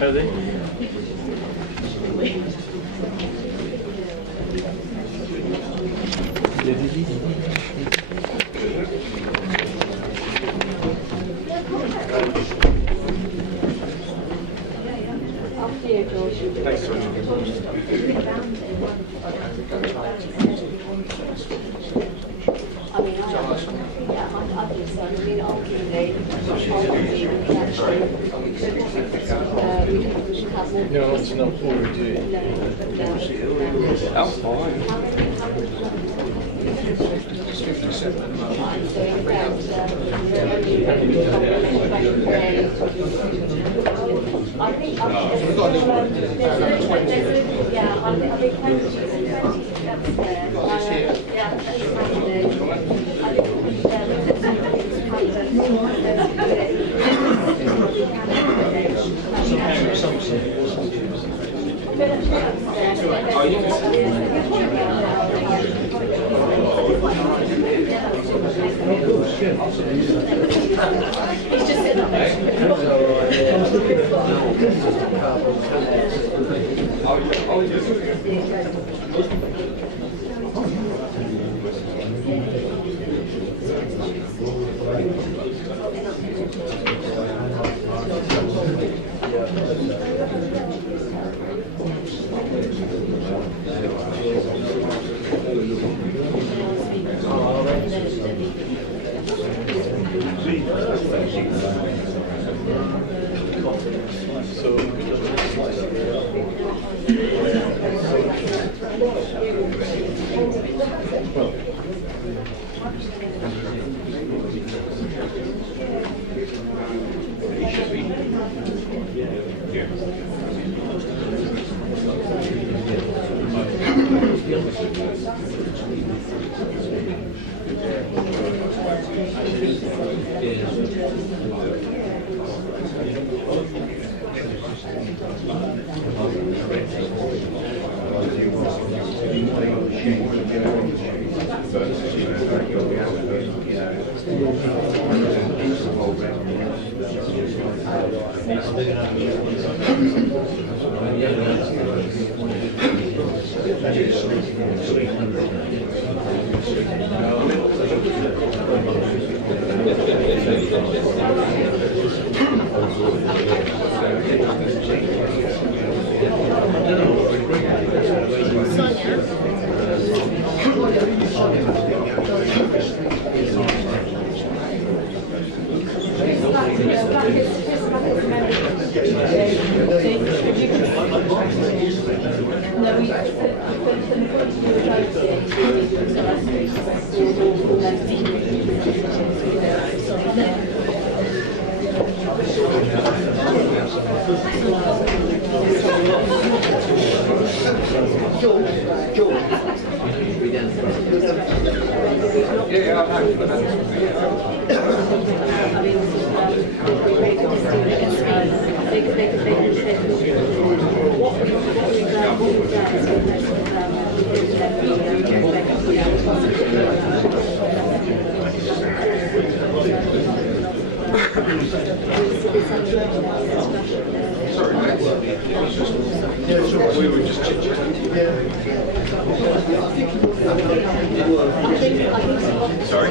Are they? Thanks so much. I mean, I think so. I mean, ultimately, we should have more. No, it's not what we do. That's fine. I think it's just sitting up there. We were just chit-chatting. Sorry?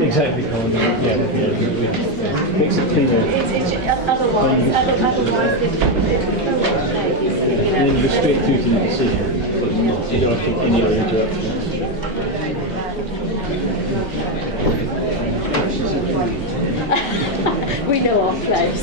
Exactly, Colin. Yeah, makes it cleaner. Otherwise, And then you go straight through to the decision. You don't have to take any other interruptions. we know our place.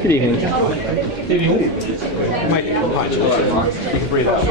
Good evening. Good evening. Mate, you can breathe out.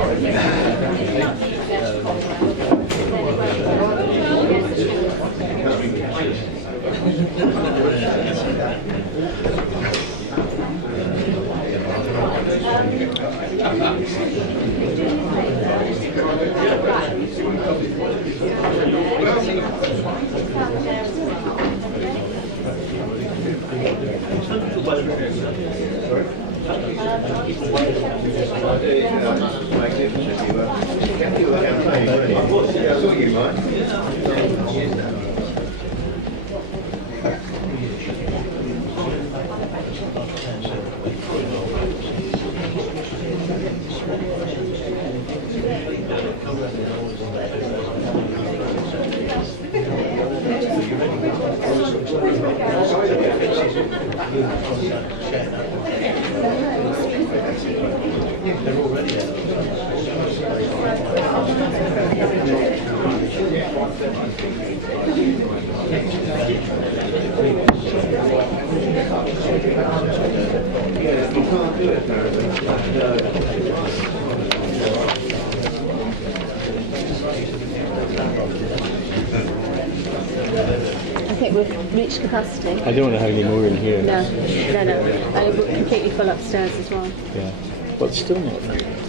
I think we've reached capacity. I don't want to have any more in here. No. And we're completely full upstairs as well. Yeah. But it's still not.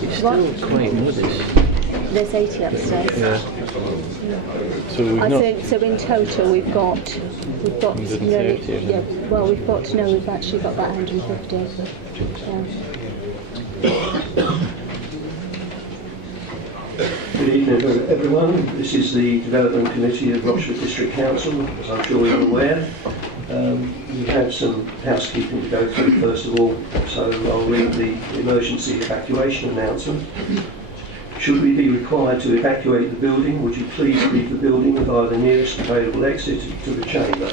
It's still quite modest. There's 80 upstairs. Yeah. So we've not. So in total we've got 130 nearly, or something. yeah. Well, we've actually got about 150. Yeah. Good evening everyone. This is the Development Committee of Rochford District Council, as I'm sure you're aware. We have some housekeeping to go through first of all, so I'll read the emergency evacuation announcement. Should we be required to evacuate the building, would you please leave the building via the nearest available exit to the chamber.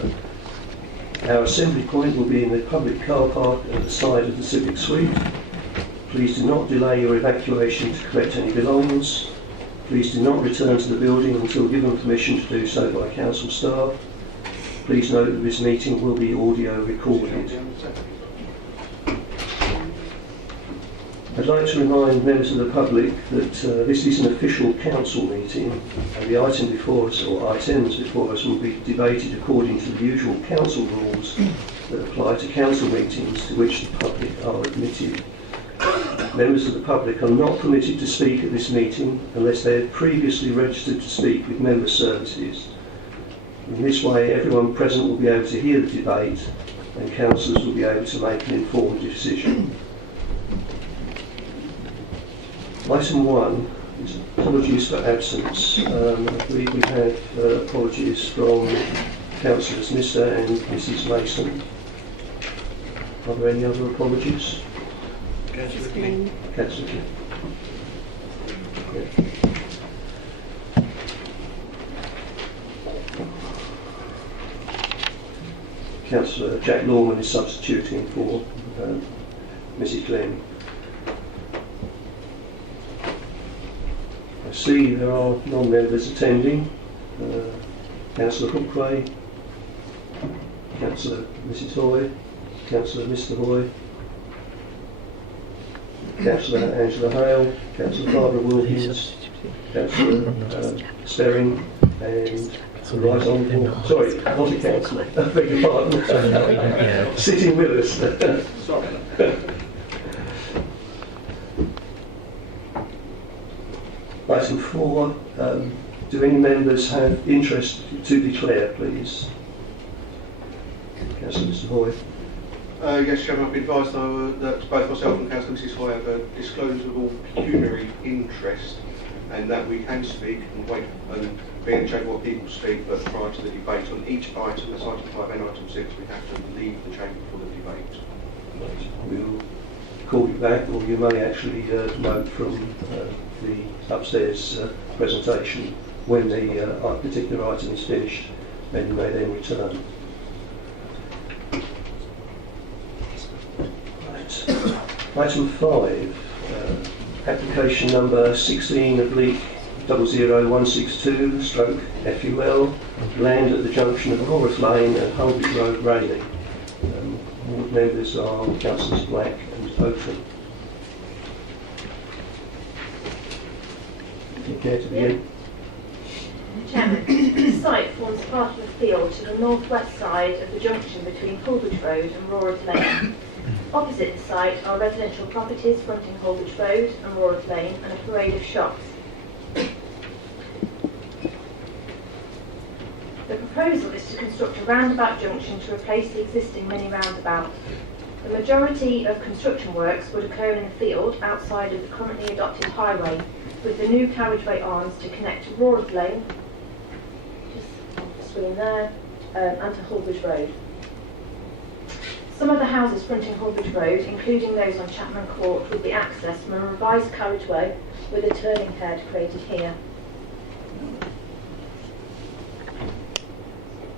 Our assembly point will be in the public car park at the side of the Civic Suite. Please do not delay your evacuation to collect any belongings. Please do not return to the building until given permission to do so by council staff. Please note that this meeting will be audio recorded. I'd like to remind members of the public that this is an official council meeting, and the item before us, or items before us, will be debated according to the usual council rules that apply to council meetings to which the public are admitted. Members of the public are not permitted to speak at this meeting unless they have previously registered to speak with member services. In this way, everyone present will be able to hear the debate and councillors will be able to make an informed decision. Item 1 is apologies for absence. I believe we have apologies from Councillors Mr and Mrs Mason. Are there any other apologies? Councillor King. Councillor King. Councillor Jack Lorman is substituting for Mrs Glenn. I see there are non-members attending. Councillor Hookway, Councillor Mrs Hoy, Councillor Mr Hoy, Councillor Angela Hale, Councillor Barbara Wilkins, Councillor Sperring, and right on. Sorry, not a councillor. I beg your pardon. Sitting with us. Sorry. Item 4. Do any members have interest to declare, please? Councillor Mr Hoy. Yes, Chairman, I've been advised that both myself and Councillor Mrs Hoy have a disclosable pecuniary interest, and that we can speak and wait and be in the chamber while people speak, but prior to the debate on each item, that's item 5 and item 6, we have to leave the chamber for the debate. We'll call you back, or you may actually note from the upstairs presentation when the particular item is finished, and you may then return. Right. Item 5, application number 16/00162 stroke FUL, land at the junction of Horace Lane and Holbridge Road, Rayleigh. Board members are Councillors Black and Oakham. Do you care to begin? Chairman, the site forms part of a field to the north-west side of the junction between Holbridge Road and Rorath Lane. Opposite the site are residential properties fronting Holbridge Road and Rorath Lane and a parade of shops. The proposal is to construct a roundabout junction to replace the existing mini roundabout. The majority of construction works would occur in the field outside of the currently adopted highway, with the new carriageway arms to connect to Rorath Lane, just off the screen there, and to Holbridge Road. Some of the houses fronting Holbridge Road, including those on Chapman Court, would be accessed from a revised carriageway with a turning head created here.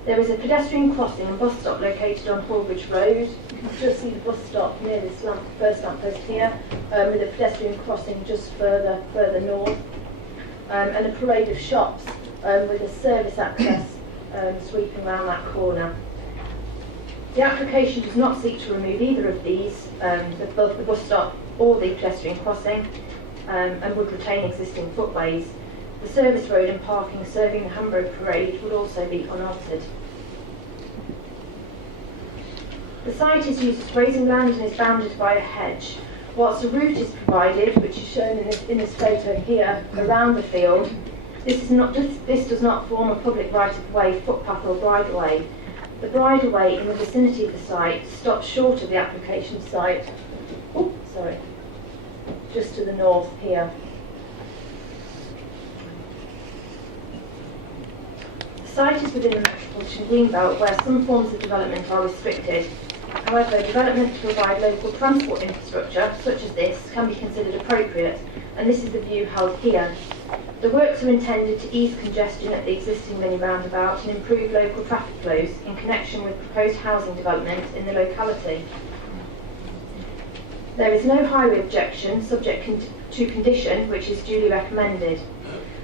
There is a pedestrian crossing and bus stop located on Holbridge Road. You can still see the bus stop near this first lamppost here, with a pedestrian crossing just further north, and a parade of shops with a service access sweeping around that corner. The application does not seek to remove either of these, both the bus stop or the pedestrian crossing, and would retain existing footways. The service road and parking serving the Hamburg Parade would also be unaltered. The site is used as grazing land and is bounded by a hedge. Whilst a route is provided, which is shown in this photo here, around the field, this does not form a public right-of-way, footpath or bridleway. The bridleway in the vicinity of the site stops short of the application site, just to the north here. The site is within the metropolitan greenbelt where some forms of development are restricted. However, development to provide local transport infrastructure, such as this, can be considered appropriate, and this is the view held here. The works are intended to ease congestion at the existing mini roundabout and improve local traffic flows in connection with proposed housing development in the locality. There is no highway objection, subject to condition, which is duly recommended.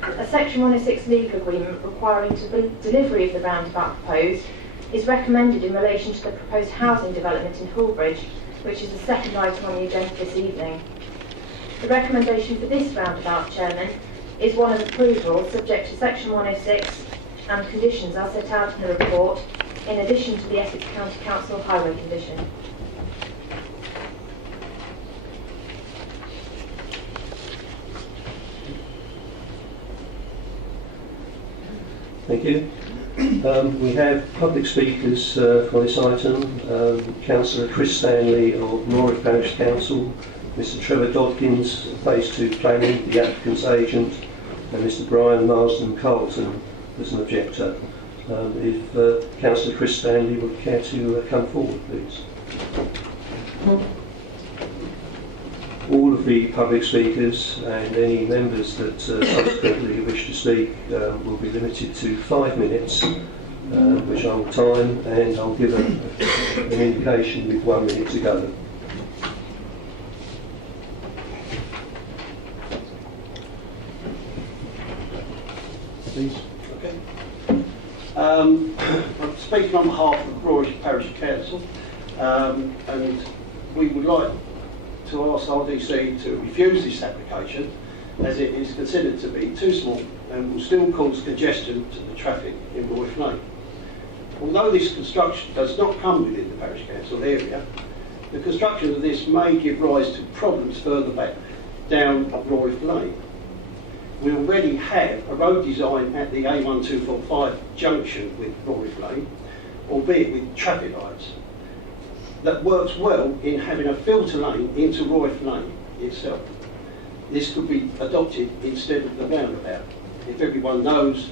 A Section 106 legal agreement requiring delivery of the roundabout proposed is recommended in relation to the proposed housing development in Hallbridge, which is the second item on the agenda this evening. The recommendation for this roundabout, Chairman, is one of approval, subject to Section 106 and conditions as set out in the report, in addition to the Essex County Council highway condition. Thank you. We have public speakers for this item. Councillor Chris Stanley of Norwich Parish Council, Mr Trevor Dodkins, Phase 2 Planning, the applicant's agent, and Mr Brian Marsden Carlton as an objector. If Councillor Chris Stanley would care to come forward, please. All of the public speakers and any members that subsequently wish to speak will be limited to 5 minutes, which I will time, and I'll give an indication with 1 minute to go. Please. Okay. I'm speaking on behalf of Norwich Parish Council, and we would like to ask RDC to refuse this application as it is considered to be too small and will still cause congestion to the traffic in Royth Lane. Although this construction does not come within the Parish Council area, the construction of this may give rise to problems further back down Royth Lane. We already have a road design at the A1245 junction with Royth Lane, albeit with traffic lights, that works well in having a filter lane into Royth Lane itself. This could be adopted instead of the roundabout. If everyone knows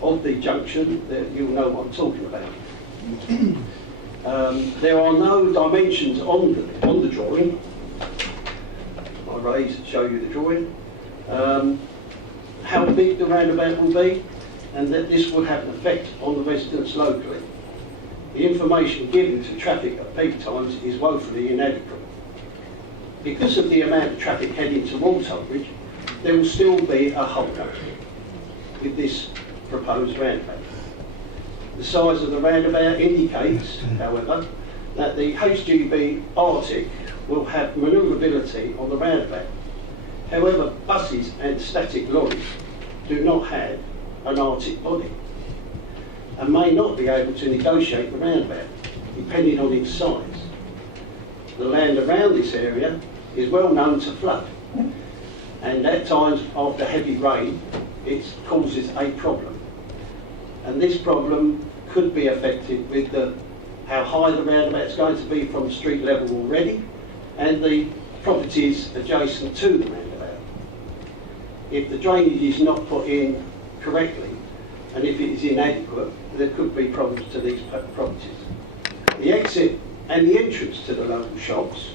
of the junction, then you'll know what I'm talking about. There are no dimensions on the drawing. I raise and show you the drawing. How big the roundabout will be, and that this will have an effect on the residents locally. The information given to traffic at peak times is woefully inadequate. Because of the amount of traffic heading towards Hallbridge, there will still be a hold-up with this proposed roundabout. The size of the roundabout indicates, however, that the HGV Arctic will have manoeuvrability on the roundabout. However, buses and static lorries do not have an Arctic body and may not be able to negotiate the roundabout, depending on its size. The land around this area is well known to flood, and at times after heavy rain, it causes a problem. And this problem could be affected with how high the roundabout is going to be from street level already, and the properties adjacent to the roundabout. If the drainage is not put in correctly, and if it is inadequate, there could be problems to these properties. The exit and the entrance to the local shops,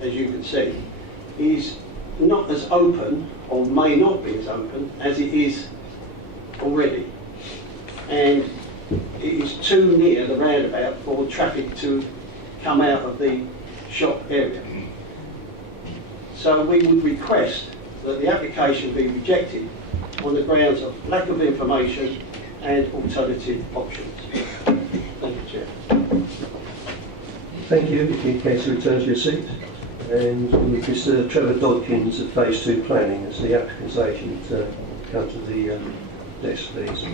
as you can see, is not as open, or may not be as open, as it is already. And it is too near the roundabout for traffic to come out of the shop area. So we would request that the application be rejected on the grounds of lack of information and alternative options. Thank you, Chair. Thank you. If you care to return to your seat. And with Mr Trevor Dodkins of Phase 2 Planning as the applicant's agent, come to the desk, please.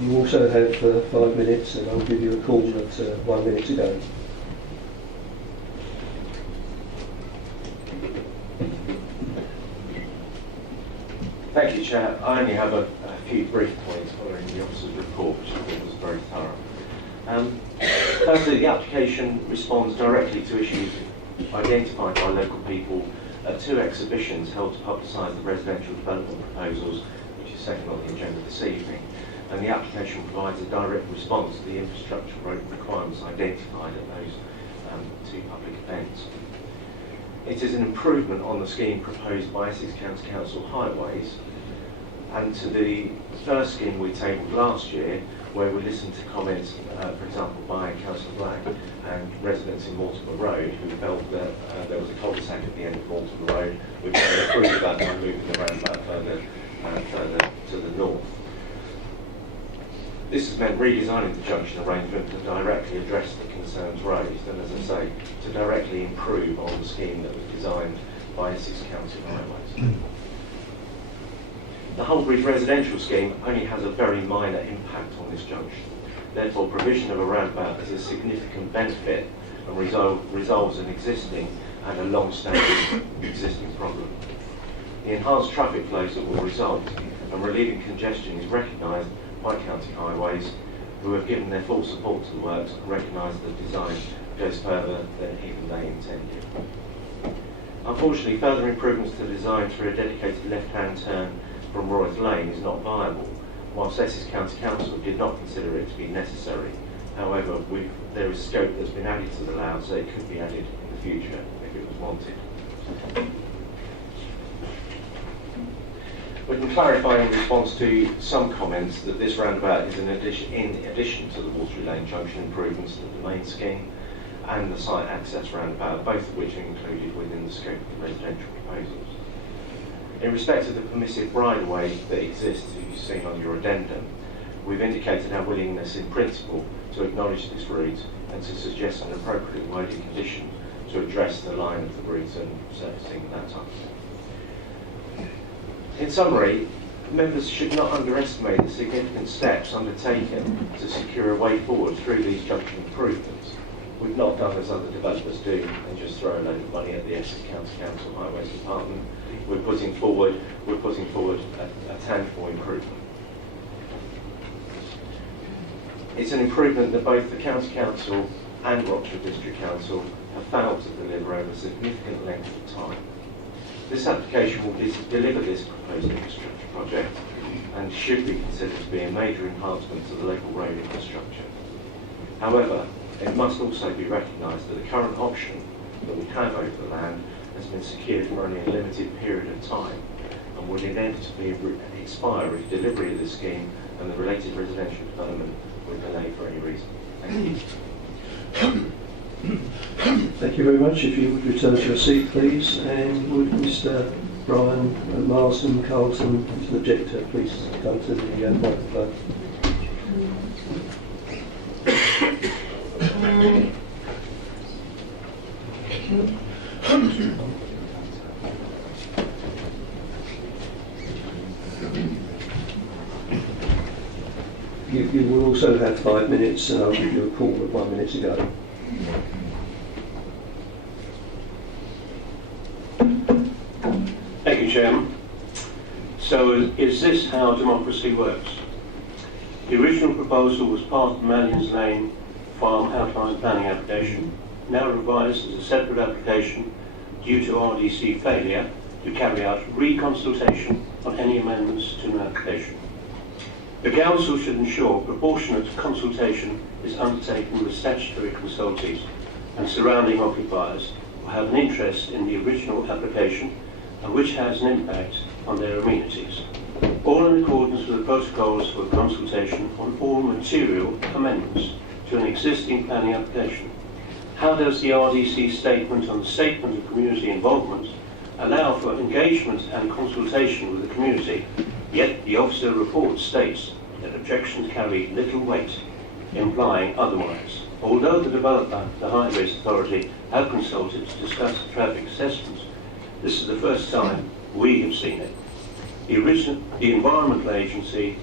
You also have 5 minutes, and I'll give you a call at 1 minute to go. Thank you, Chair. I only have a few brief points following the officer's report, which I thought was very thorough. Firstly, the application responds directly to issues identified by local people at 2 exhibitions held to publicise the residential development proposals, which is second on the agenda this evening. And the application provides a direct response to the infrastructure requirements identified at those to public events. It is an improvement on the scheme proposed by Essex County Council Highways and to the first scheme we tabled last year, where we listened to comments, for example, by Councillor Black and residents in Mortimer Road who felt that there was a cul-de-sac at the end of Mortimer Road, which they approved that by moving the roundabout further to the north. This has meant redesigning the junction arrangement to directly address the concerns raised and, as I say, to directly improve on the scheme that was designed by Essex County Highways. The Hullbridge residential scheme only has a very minor impact on this junction. Therefore, provision of a roundabout is a significant benefit and resolves an existing and a long-standing existing problem. The enhanced traffic flows that will result and relieving congestion is recognised by County Highways, who have given their full support to the works and recognise the design goes further than even they intended. Unfortunately, further improvements to the design through a dedicated left-hand turn from Royth Lane is not viable, whilst Essex County Council did not consider it to be necessary. However, there is scope that's been added to the layout, so it could be added in the future if it was wanted. We can clarify in response to some comments that this roundabout is in addition to the Waterloo Lane Junction improvements to the main scheme and the site access roundabout, both of which are included within the scope of the residential proposals. In respect of the permissive right-of-way that exists, as you've seen on your addendum, we've indicated our willingness in principle to acknowledge this route and to suggest an appropriate wording condition to address the line of the route and surfacing that type of thing. In summary, members should not underestimate the significant steps undertaken to secure a way forward through these junction improvements. We've not done as other developers do and just throw a load of money at the Essex County Council Highways Department. We're putting forward a tangible improvement. It's an improvement that both the County Council and Rochford District Council have failed to deliver over a significant length of time. This application will deliver this proposed infrastructure project and should be considered to be a major enhancement to the local road infrastructure. However, it must also be recognised that the current option that we have over the land has been secured for only a limited period of time and would inevitably expire if delivery of this scheme and the related residential development were delayed for any reason. Thank you. Thank you very much. If you would return to your seat, please, and would Mr. Brian Marsden Carlton, the objector, please come to the microphone. You will also have 5 minutes, and I'll give you a call at 1 minute to go. Thank you, Chairman. So, is this how democracy works? The original proposal was part of the Mallions Lane Farm Outline Planning application, now revised as a separate application due to RDC failure to carry out reconsultation on any amendments to an application. The Council should ensure proportionate consultation is undertaken with statutory consultees and surrounding occupiers who have an interest in the original application and which has an impact on their amenities, all in accordance with the protocols for consultation on all material amendments to an existing planning application. How does the RDC statement on the statement of community involvement allow for engagement and consultation with the community, yet the officer report states that objections carry little weight, implying otherwise? Although the developer, the Highways Authority, have consulted to discuss the traffic assessments, this is the first time we have seen it. The Environmental Agency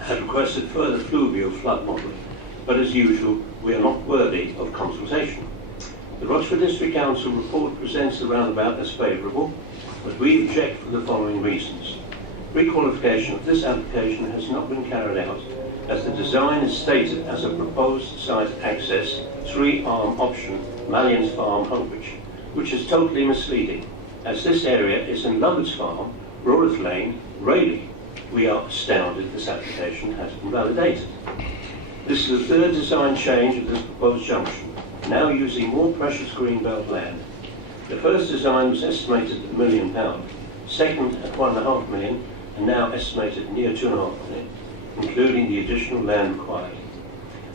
had requested further fluvial flood modelling, but as usual, we are not worthy of consultation. The Rochford District Council report presents the roundabout as favourable, but we object for the following reasons. Requalification of this application has not been carried out, as the design is stated as a proposed site access 3-arm option, Mallions Farm, Hullbridge, which is totally misleading, as this area is in Lovett's Farm, Royth Lane, Rayleigh. We are astounded this application has been validated. This is the third design change of this proposed junction. now using more precious greenbelt land. The first design was estimated at £1 million, second at £1.5 million, and now estimated near £2.5 million, including the additional land required.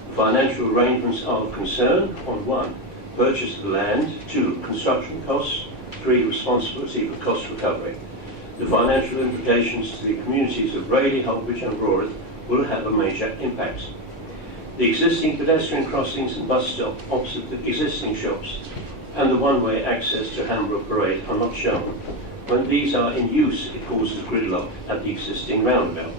The financial arrangements are of concern on 1, purchase of the land, 2, construction costs, 3, responsibility for cost recovery. The financial implications to the communities of Rayleigh, Holbridge and Roarth will have a major impact. The existing pedestrian crossings and bus stop opposite the existing shops and the one-way access to Hamborough Parade are not shown. When these are in use, it causes gridlock at the existing roundabout.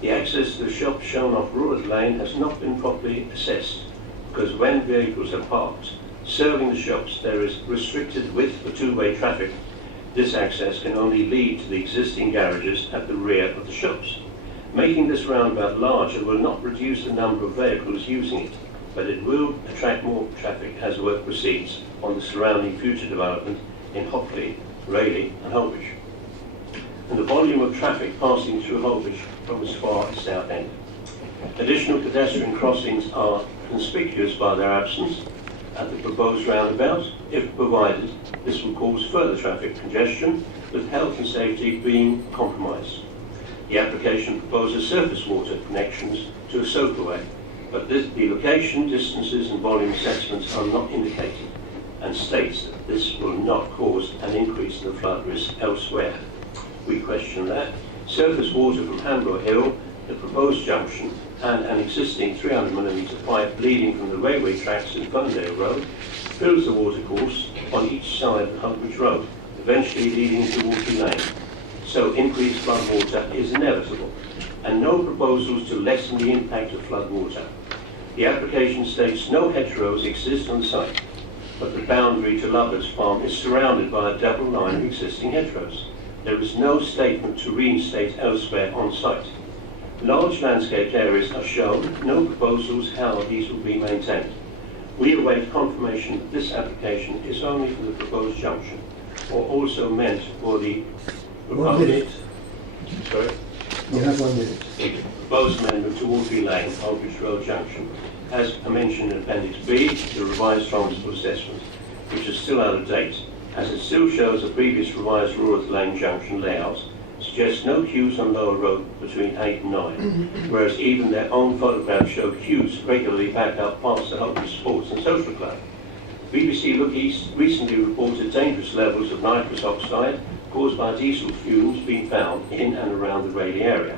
The access to the shops shown off Roarth Lane has not been properly assessed, because when vehicles are parked serving the shops, there is restricted width for two-way traffic. This access can only lead to the existing garages at the rear of the shops. Making this roundabout larger will not reduce the number of vehicles using it, but it will attract more traffic as work proceeds on the surrounding future development in Hockley, Rayleigh and Holbridge, and the volume of traffic passing through Holbridge from as far as Southend. Additional pedestrian crossings are conspicuous by their absence at the proposed roundabout. If provided, this will cause further traffic congestion, with health and safety being compromised. The application proposes surface water connections to a soakaway, but the location, distances and volume assessments are not indicated, and states that this will not cause an increase in the flood risk elsewhere. We question that. Surface water from Hamborough Hill, the proposed junction, and an existing 300mm pipe leading from the railway tracks in Ferndale Road fills the watercourse on each side of Holbridge Road, eventually leading to Waterloo Lane. So increased flood water is inevitable, and no proposals to lessen the impact of flood water. The application states no hedgerows exist on the site, but the boundary to Lovett's Farm is surrounded by a double line of existing hedgerows. There is no statement to reinstate elsewhere on site. Large landscaped areas are shown, no proposals how these will be maintained. We await confirmation that this application is only for the proposed junction, or also meant for the 1 minute. Sorry? You have 1 minute. Proposed amendment to Waterloo Lane, Holbridge Road Junction, as mentioned in Appendix B, the revised transport assessment, which is still out of date, as it still shows the previous revised Roarth Lane Junction layout, suggests no queues on Lower Road between 8 and 9, whereas even their own photographs show queues regularly back up past the Holbridge Sports and Social Club. BBC Look East recently reported dangerous levels of nitrous oxide caused by diesel fumes being found in and around the Rayleigh area.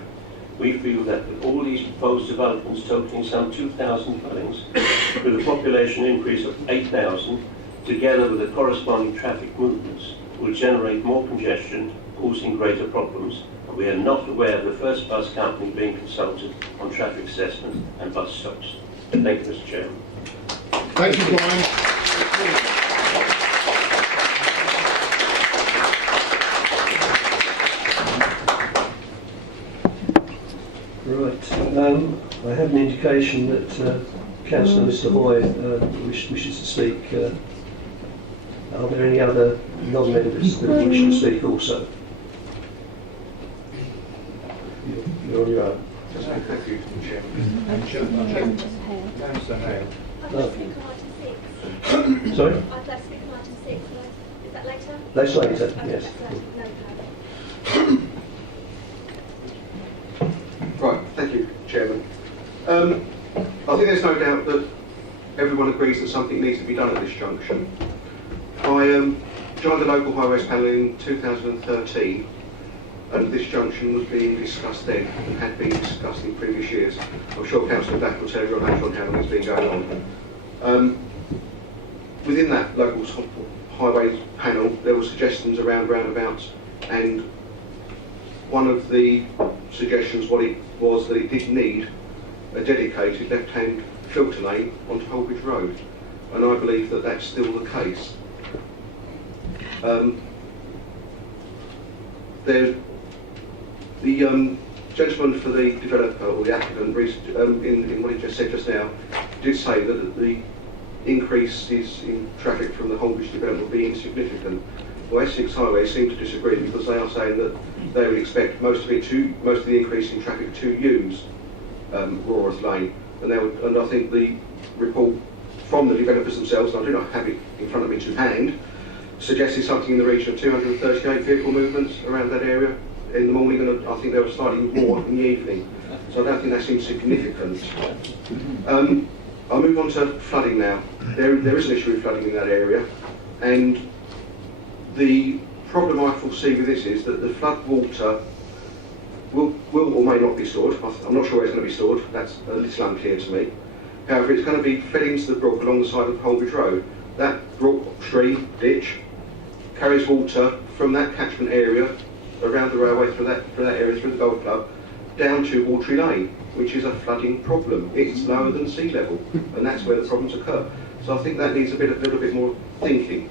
We feel that with all these proposed developments totaling some 2,000 dwellings, with a population increase of 8,000, together with the corresponding traffic movements, will generate more congestion, causing greater problems, and we are not aware of the first bus company being consulted on traffic assessment and bus stops. Thank you, Mr. Chairman. Thank you, Brian. Right. I have an indication that Councillor Mr. Hoy wishes to speak. Are there any other non-members that wish to speak also? You're on your own. Thank you, Chairman. No. Sorry? I'd like to speak on item 6. Is that later? That's later, Okay, yes. no. Right, thank you, Chairman. I think there's no doubt that everyone agrees that something needs to be done at this junction. I joined the local highways panel in 2013, and this junction was being discussed then and had been discussed in previous years. I'm sure Councillor Black will tell you later on how long it's been going on. Within that local highways panel, there were suggestions around roundabouts, and one of the suggestions was that it did need a dedicated left-hand filter lane onto Holbridge Road, and I believe that that's still the case. The gentleman for the developer, or the applicant, in what he just said just now, did say that the increases in traffic from the Holbridge development will be insignificant. Well, Essex Highways seem to disagree, because they are saying that they would expect most of the increase in traffic to use Roarth Lane, and I think the report from the developers themselves, and I do not have it in front of me to hand, suggested something in the region of 238 vehicle movements around that area in the morning, and I think there were slightly more in the evening. So I don't think that seems significant. I'll move on to flooding now. There is an issue with flooding in that area, and the problem I foresee with this is that the flood water will or may not be stored. I'm not sure where it's going to be stored. That's a little unclear to me. However, it's going to be fed into the brook along the side of Holbridge Road. That brook, stream, ditch, carries water from that catchment area around the railway through that area, through the Golf Club, down to Watery Lane, which is a flooding problem. It's lower than sea level, and that's where the problems occur. So I think that needs a little bit more thinking.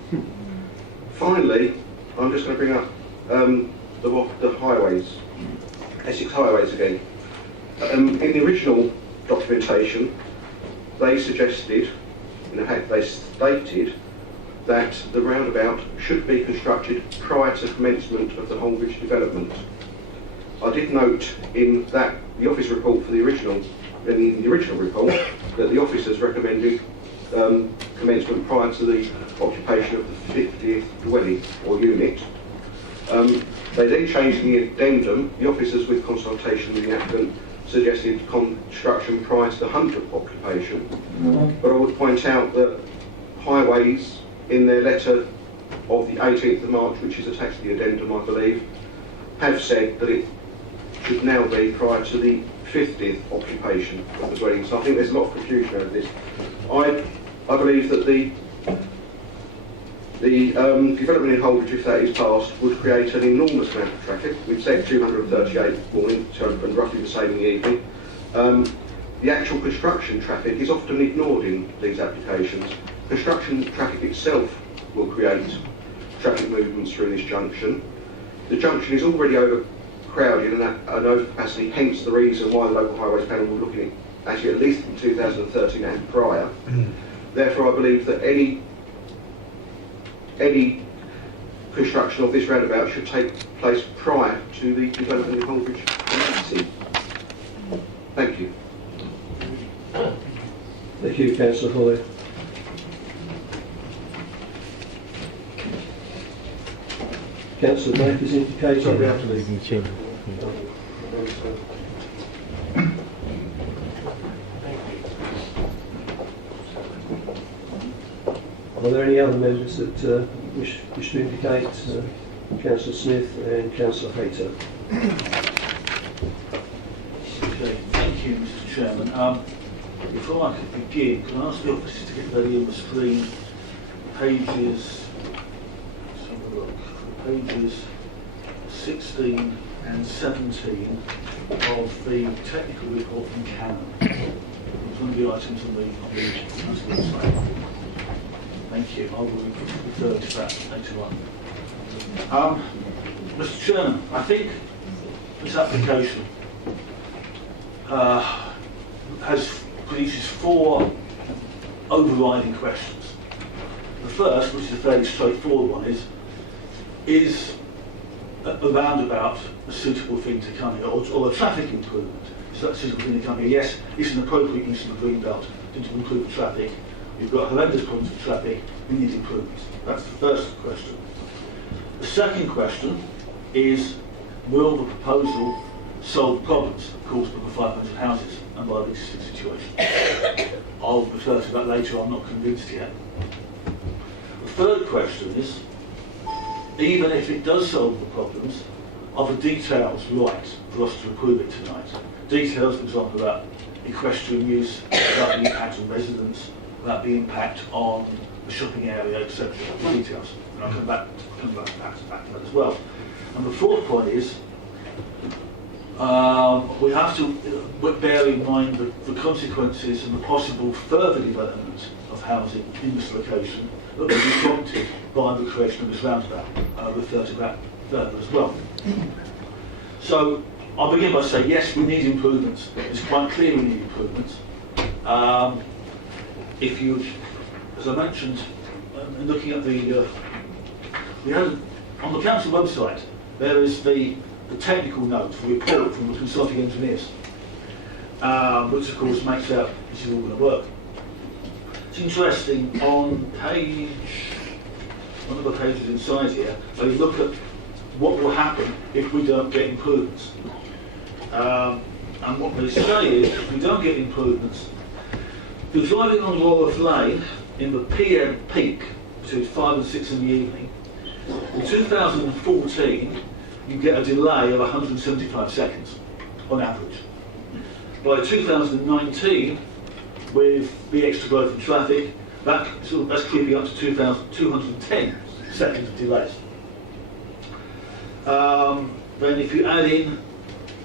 Finally, I'm just going to bring up the highways, Essex highways again. In the original documentation, they suggested, in fact they stated, that the roundabout should be constructed prior to commencement of the Holbridge development. I did note in that the office report for the original report that the officers recommended commencement prior to the occupation of the 50th dwelling or unit. They then changed the addendum. The officers, with consultation with the applicant, suggested construction prior to the 100th occupation. But I would point out that Highways, in their letter of the 18th of March, which is attached to the addendum, I believe, have said that it should now be prior to the 50th occupation of the dwelling. So I think there's a lot of confusion over this. I believe that the development in Holbridge, if that is passed, would create an enormous amount of traffic. We've said 238 morning, and roughly the same in the evening. The actual construction traffic is often ignored in these applications. Construction traffic itself will create traffic movements through this junction. The junction is already overcrowded and over capacity, hence the reason why the local highways panel were looking at actually at least in 2013 and prior. Therefore, I believe that any construction of this roundabout should take place prior to the development of Holbridge commencing. Thank you. Thank you, Councillor Hoy. Councillor Blake has indicated. Sorry, we have to leave in the chamber. Are there any other members that wish to indicate? Councillor Smith and Councillor Hayter. Okay, thank you, Mr. Chairman. Before I could begin, can I ask the officers to get ready on the screen pages, let's have a look, pages 16 and 17 of the technical report from Canon. It's one of the items on the website. Thank you. I will refer to that later on. Mr. Chairman, I think this application produces four overriding questions. The first, which is a fairly straightforward one, is a roundabout a suitable thing to come here, or a traffic improvement? Is that a suitable thing to come here? Yes, it's an appropriate use of the green belt to improve the traffic. We've got horrendous problems with traffic, we need improvements. That's the first question. The second question is, will the proposal solve problems caused by the 500 houses and by the existing situation? I'll refer to that later, I'm not convinced yet. The third question is, even if it does solve the problems, are the details right for us to approve it tonight? Details, for example, about equestrian use, about the impact on residents, about the impact on the shopping area, etc. The details. And I'll come back to that as well. And the fourth point is, we have to bear in mind the consequences and the possible further development of housing in this location that will be prompted by the creation of this roundabout. I'll refer to that further as well. So I'll begin by saying, yes, we need improvements. It's quite clear we need improvements. If you, as I mentioned, in looking at we had on the council website, there is the technical note, the report from the consulting engineers, which of course makes out this is all going to work. It's interesting, on page, one of the pages inside here, they look at what will happen if we don't get improvements. And what they say is, if we don't get improvements, if you're driving on Walworth Lane in the PM peak, between 5 and 6 in the evening, in 2014, you get a delay of 175 seconds on average. By 2019, with the extra growth in traffic, that's creeping up to 210 seconds of delays. Then if you add in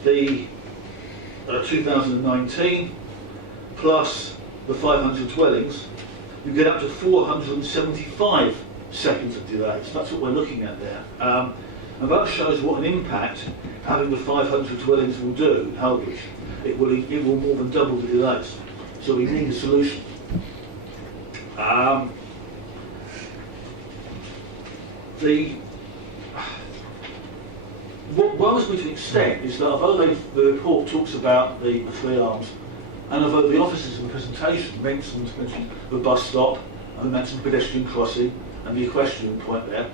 the 2019 plus the 500 dwellings, you get up to 475 seconds of delays. That's what we're looking at there. And that shows what an impact having the 500 dwellings will do in Howbridge. It will more than double the delays. So we need a solution. What worries me to an extent is that although the report talks about the three arms, and although the officers in the presentation mentioned the bus stop, and they mentioned the pedestrian crossing, and the equestrian point there,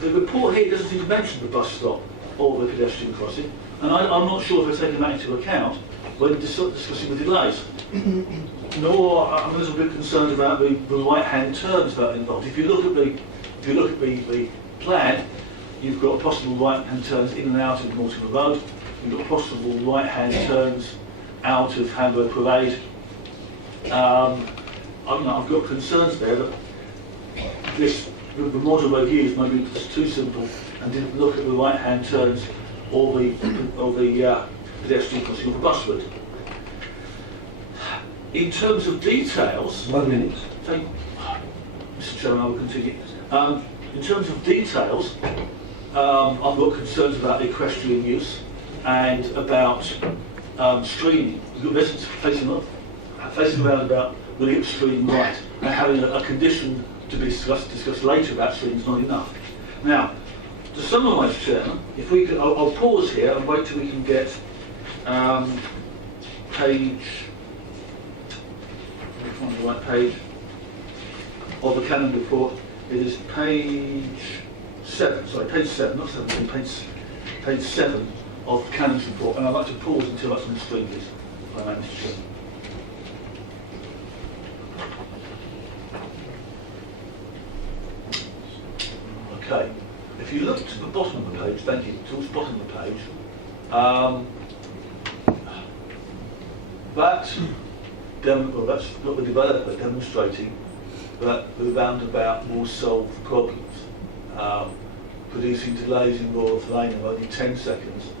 the report here doesn't seem to mention the bus stop or the pedestrian crossing, and I'm not sure if they're taking that into account when discussing the delays. Nor I'm a little bit concerned about the right-hand turns that are involved. If you look at the plan, you've got possible right-hand turns in and out of Mortimer Road. You've got possible right-hand turns out of Hamburg Parade. I've got concerns there that the model they used maybe was too simple and didn't look at the right-hand turns or the pedestrian crossing or the bus route. In terms of details, 1 minute. Mr. Chairman, I will continue. In terms of details, I've got concerns about equestrian use and about screening. We've got residents facing around about really extreme right, and having a condition to be discussed later about screening is not enough. Now, to summarise, Chairman, if we could, I'll pause here and wait till we can get page. Let me find the right page of the Canon report. It is page 7. Sorry, page 7, not 17. Page 7 of Canon's report, and I'd like to pause until that's on the screen, please. If I may, Mr. Chairman. Okay. If you look to the bottom of the page, thank you, towards the bottom of the page, that's not the developer demonstrating that the roundabout will solve problems, producing delays in Walworth Lane of only 10 seconds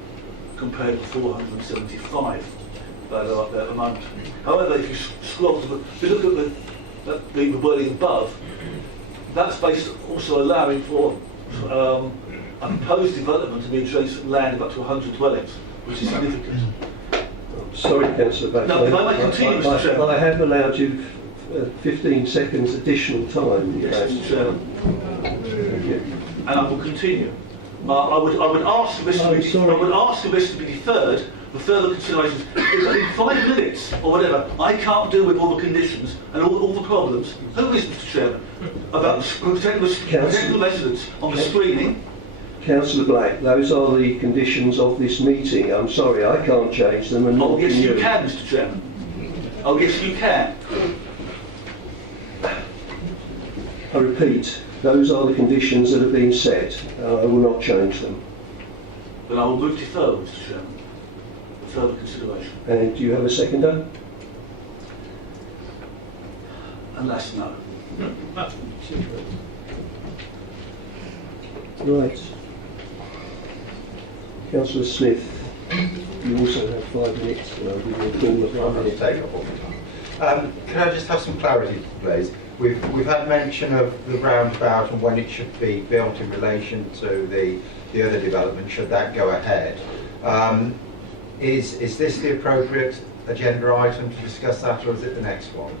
compared to 475 that are up there at the moment. However, if you scroll to if you look at the wording above, that's based also allowing for a proposed development to be adjacent land of up to 100 dwellings, which is significant. Sorry, Councillor Baker. No, if I may continue, Mr. Chairman. I have allowed you 15 seconds additional time. Yes, Mr. Chairman. Thank you. And I will continue. I would ask for this to be deferred for further considerations. If in 5 minutes or whatever I can't deal with all the conditions and all the problems, who is, Mr. Chairman, about protecting the residents on the screening? Councillor Black, those are the conditions of this meeting. I'm sorry, I can't change them. And Oh, yes, you can, Mr. Chairman. Oh, yes, you can. I repeat, those are the conditions that have been set. I will not change them. But I will move deferral, Mr. Chairman, for further consideration. And do you have a seconder? Unless no. Right. Councillor Smith, you also have 5 minutes. I'll give you a call of 1 minute. Take up all the time. Can I just have some clarity, please? We've had mention of the roundabout and when it should be built in relation to the other development, should that go ahead. Is this the appropriate agenda item to discuss that, or is it the next one?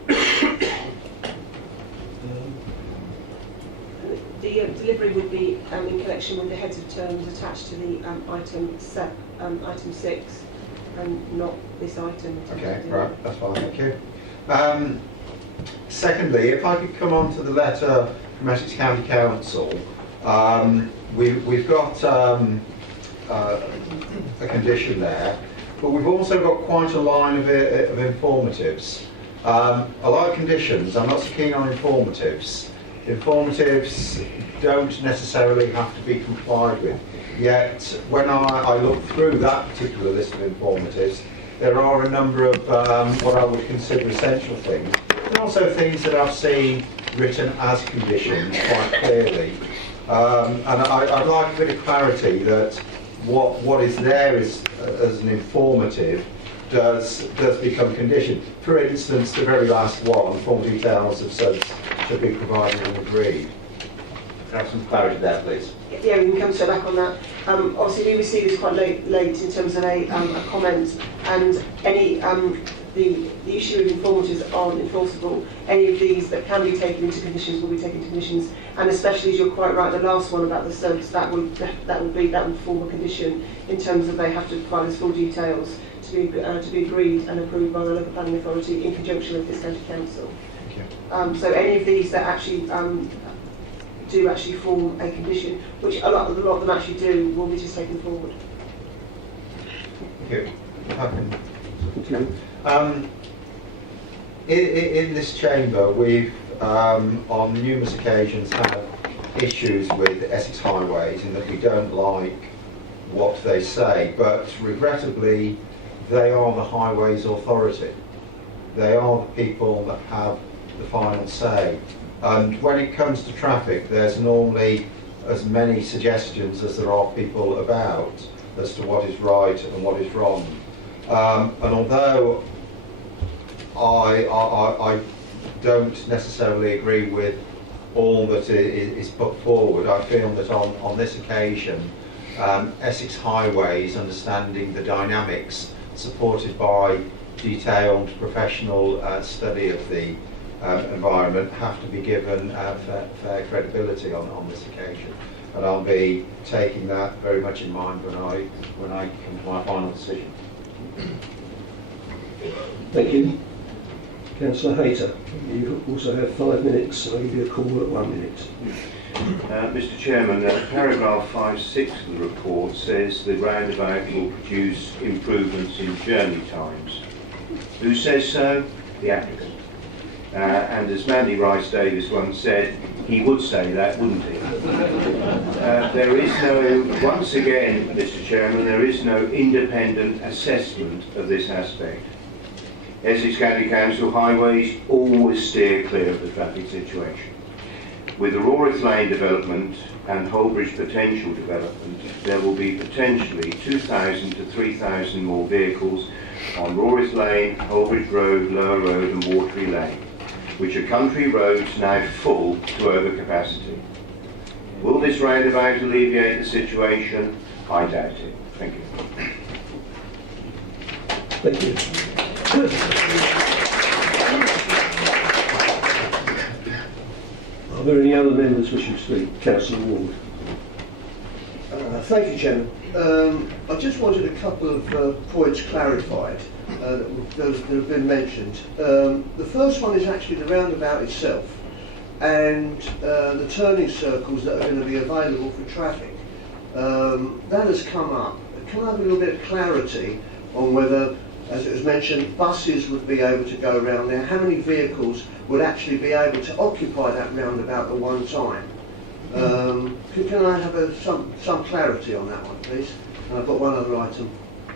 The delivery would be in connection with the heads of terms attached to the item 6, and not this item. Okay, right, that's fine, thank you. Secondly, if I could come on to the letter from Essex County Council, we've got a condition there, but we've also got quite a line of informatives. I like conditions, I'm not so keen on informatives. Informatives don't necessarily have to be complied with, yet when I look through that particular list of informatives, there are a number of what I would consider essential things, and also things that I've seen written as conditions quite clearly. And I'd like a bit of clarity that what is there as an informative does become conditioned. For instance, the very last one, full details of subs should be provided and agreed. Can I have some clarity there, please? Yeah, we can come straight back on that. Obviously, we received this quite late in terms of a comment, and any the issue of informatives aren't enforceable. Any of these that can be taken into conditions will be taken into conditions, and especially, as you're quite right, the last one about the subs, that would form a condition in terms of they have to provide us full details to be agreed and approved by the local planning authority in conjunction with this county council. Thank you. So any of these that actually do actually form a condition, which a lot of them actually do, will be just taken forward. Thank you. In this chamber, we've on numerous occasions had issues with Essex Highways in that we don't like what they say, but regrettably they are the Highways Authority. They are the people that have the final say. And when it comes to traffic, there's normally as many suggestions as there are people about as to what is right and what is wrong. And although I don't necessarily agree with all that is put forward, I feel that on this occasion, Essex Highways, understanding the dynamics, supported by detailed professional study of the environment, have to be given fair credibility on this occasion. And I'll be taking that very much in mind when I come to my final decision. Thank you. Councillor Hayter, you also have 5 minutes, so I'll give you a call at 1 minute. Mr Chairman, paragraph 5.6 of the report says the roundabout will produce improvements in journey times. Who says so? The applicant. And as Mandy Rice Davis once said, he would say that, wouldn't he? There is no, once again, Mr Chairman, there is no independent assessment of this aspect. Essex County Council Highways always steer clear of the traffic situation. With the Rorith Lane development and Holbridge potential development, there will be potentially 2,000 to 3,000 more vehicles on Rorith Lane, Holbridge Road, Lower Road and Watery Lane, which are country roads now full to overcapacity. Will this roundabout alleviate the situation? I doubt it. Thank you. Thank you. Are there any other members wishing to speak? Councillor Ward. Thank you, Chairman. I just wanted a couple of points clarified that have been mentioned. The first one is actually the roundabout itself and the turning circles that are going to be available for traffic. That has come up. Can I have a little bit of clarity on whether, as it was mentioned, buses would be able to go around there? How many vehicles would actually be able to occupy that roundabout at one time? Can I have some clarity on that one, please? And I've got one other item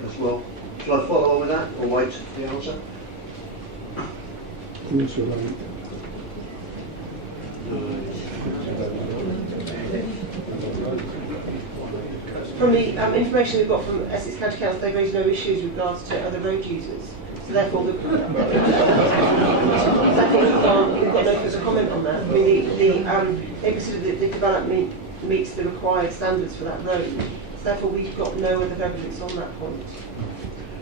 as well. Shall I follow on with that or wait for the answer? From the information we've got from Essex County Council, they've raised no issues with regards to other road users. So therefore, we've got no further comment on that. I mean, they consider that the development meets the required standards for that road. So therefore, we've got no other evidence on that point.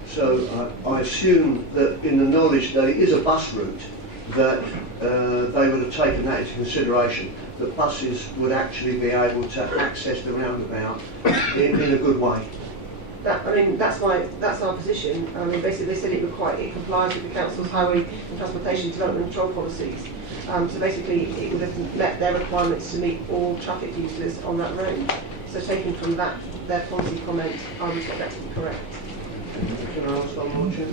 So I assume that in the knowledge that it is a bus route, that they would have taken that into consideration, that buses would actually be able to access the roundabout in a good way. that's our position. I mean, basically they said it complies with the council's highway and transportation development control policies. So basically it would have met their requirements to meet all traffic users on that road. So taken from that, their policy comment, I would expect that to be correct. Can I ask one more, Chair?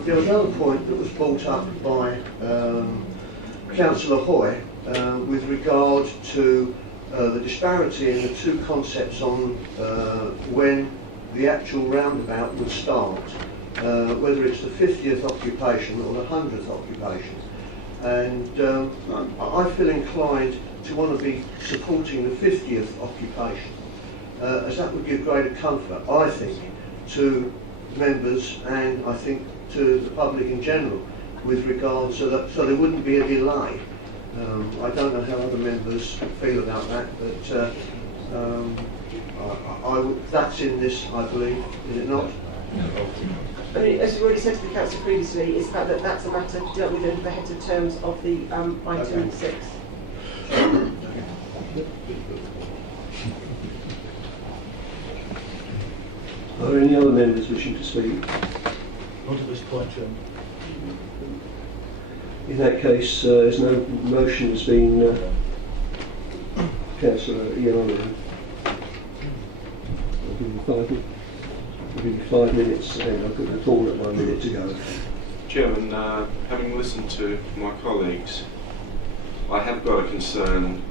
There was another point that was brought up by Councillor Hoy with regard to the disparity in the two concepts on when the actual roundabout would start, whether it's the 50th occupation or the 100th occupation. And I feel inclined to want to be supporting the 50th occupation, as that would give greater comfort, I think, to members and I think to the public in general, with regard so there wouldn't be a delay. I don't know how other members feel about that, but that's in this, I believe, is it not? I mean, as we've already said to the council previously, it's that that's a matter dealt with in the heads of terms of the item 6. Are there any other members wishing to speak? Not at this point, Chairman. In that case, as no motion has been, Councillor Ianu, I'll give you 5 minutes, and I've got the call at 1 minute to go. Chairman, having listened to my colleagues, I have got a concern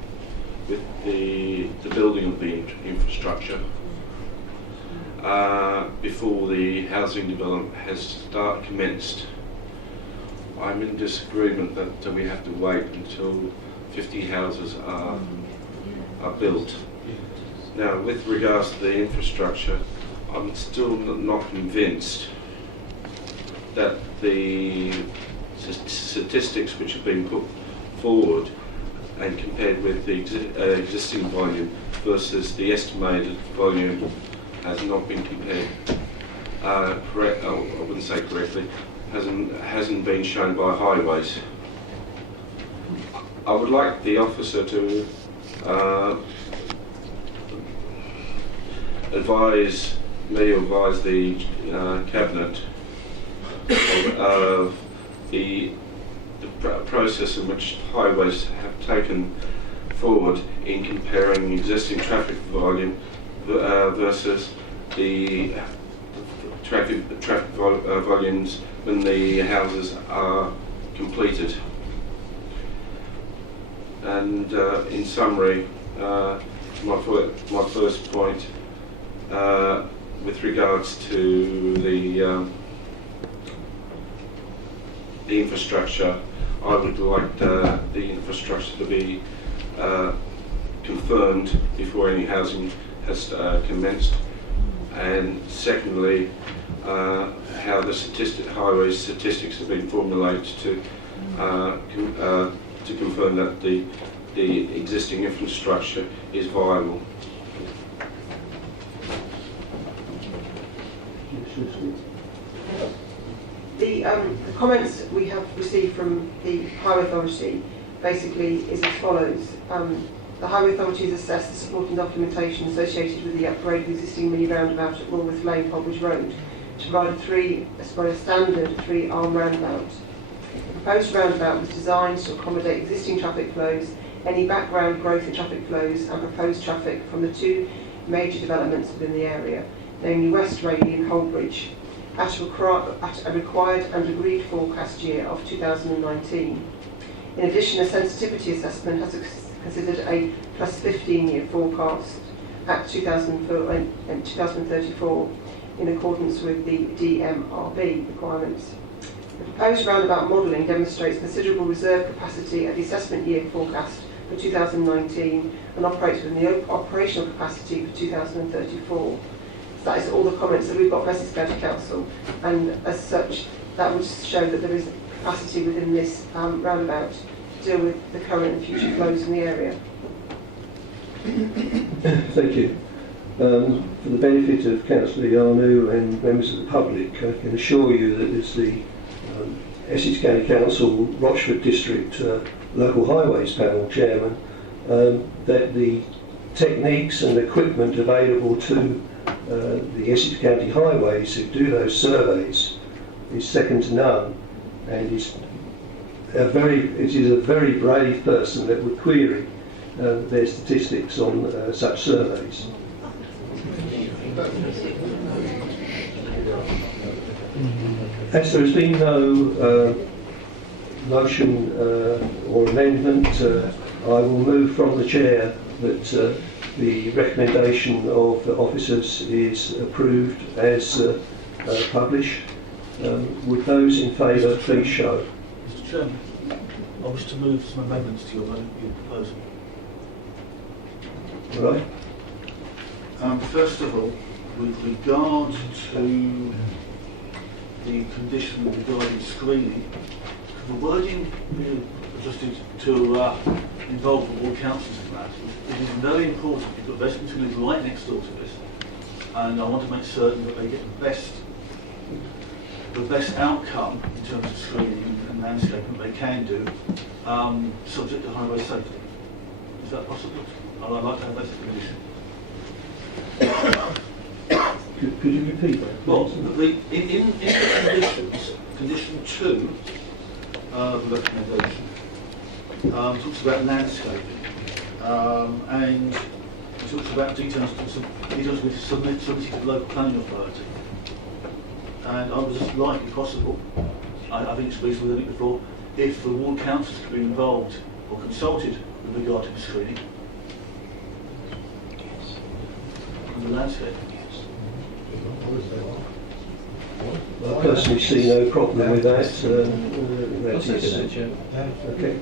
with the building of the infrastructure before the housing development has commenced. I'm in disagreement that we have to wait until 50 houses are built. Now, with regards to the infrastructure, I'm still not convinced that the statistics which have been put forward and compared with the existing volume versus the estimated volume has not been compared correct. I wouldn't say correctly. Hasn't been shown by highways. I would like the officer to advise the cabinet of the process in which highways have taken forward in comparing existing traffic volume versus the traffic volumes when the houses are completed. And in summary, my first point with regards to the infrastructure, I would like the infrastructure to be confirmed before any housing has commenced. And secondly, how the highway statistics have been formulated to confirm that the existing infrastructure is viable. The comments we have received from the Highway Authority basically is as follows. The Highway Authority has assessed the supporting documentation associated with the upgrade of the existing mini roundabout at Walworth Lane, Holbridge Road, to provide a standard 3-arm roundabout. The proposed roundabout was designed to accommodate existing traffic flows, any background growth in traffic flows, and proposed traffic from the 2 major developments within the area, namely West Rayleigh and Holbridge, at a required and agreed forecast year of 2019. In addition, a sensitivity assessment has considered a plus 15-year forecast at 2034 in accordance with the DMRB requirements. The proposed roundabout modelling demonstrates considerable reserve capacity at the assessment year forecast for 2019 and operates within the operational capacity for 2034. That is all the comments that we've got messaged to County Council, and as such that would show that there is capacity within this roundabout to deal with the current and future flows in the area. Thank you. For the benefit of Councillor Ianu and members of the public, I can assure you that as the Essex County Council Rochford District Local Highways Panel Chairman, that the techniques and equipment available to the Essex County Highways who do those surveys is second to none, and it is a very brave person that would query their statistics on such surveys. As there has been no motion or amendment, I will move from the chair that the recommendation of the officers is approved as published. Would those in favour please show? Mr. Chairman, I wish to move some amendments to your proposal. Right. First of all, with regard to the condition regarding screening, the wording adjusted to involve the ward councils in that, it is very important because residents who live right next door to this, and I want to make certain that they get the best outcome in terms of screening and landscaping that they can do, subject to highway safety. Is that possible? I'd like to have that as a condition. Could you repeat that? Well, in the conditions, condition 2 of the recommendation talks about landscaping, and it talks about details with submitted to the local planning authority. And I would just like, if possible, I think it's reasonable than it before, if the ward councils could be involved or consulted with regard to the screening and the landscape. I personally see no problem with that. Okay.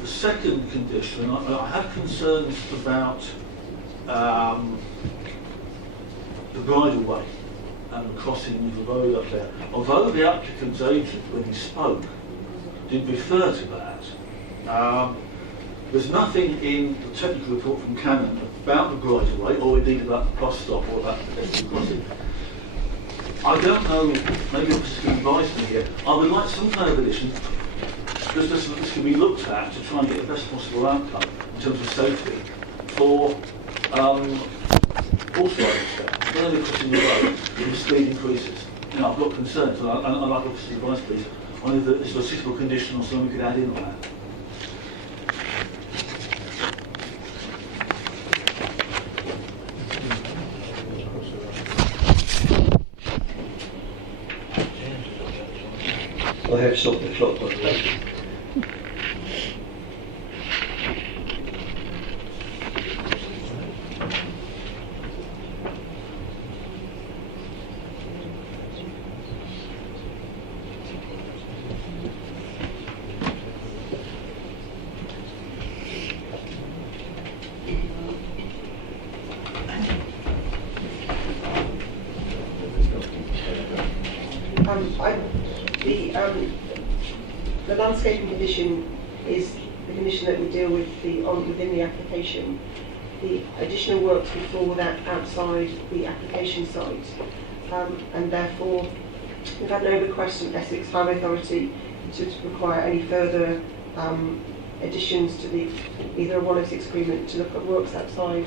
The second condition, I have concerns about the bridle way and the crossing of the road up there. Although the applicant's agent, when he spoke, did refer to that, there's nothing in the technical report from Canon about the bridle way, or indeed about the cross stop or about the pedestrian crossing. I don't know, maybe officers can advise me here. I would like some kind of addition, just so that this can be looked at to try and get the best possible outcome in terms of safety for horse riders there. When they're crossing the road, the speed increases. You know, I've got concerns, and I'd like officers' advice, please, on if this was a suitable condition or something we could add in on that. I have stopped the clock, by the way. The landscaping condition is the condition that we deal with within the application. The additional works would fall outside the application site, and therefore we've had no request from Essex Highway Authority to require any further additions to either a 106 agreement to look at works outside,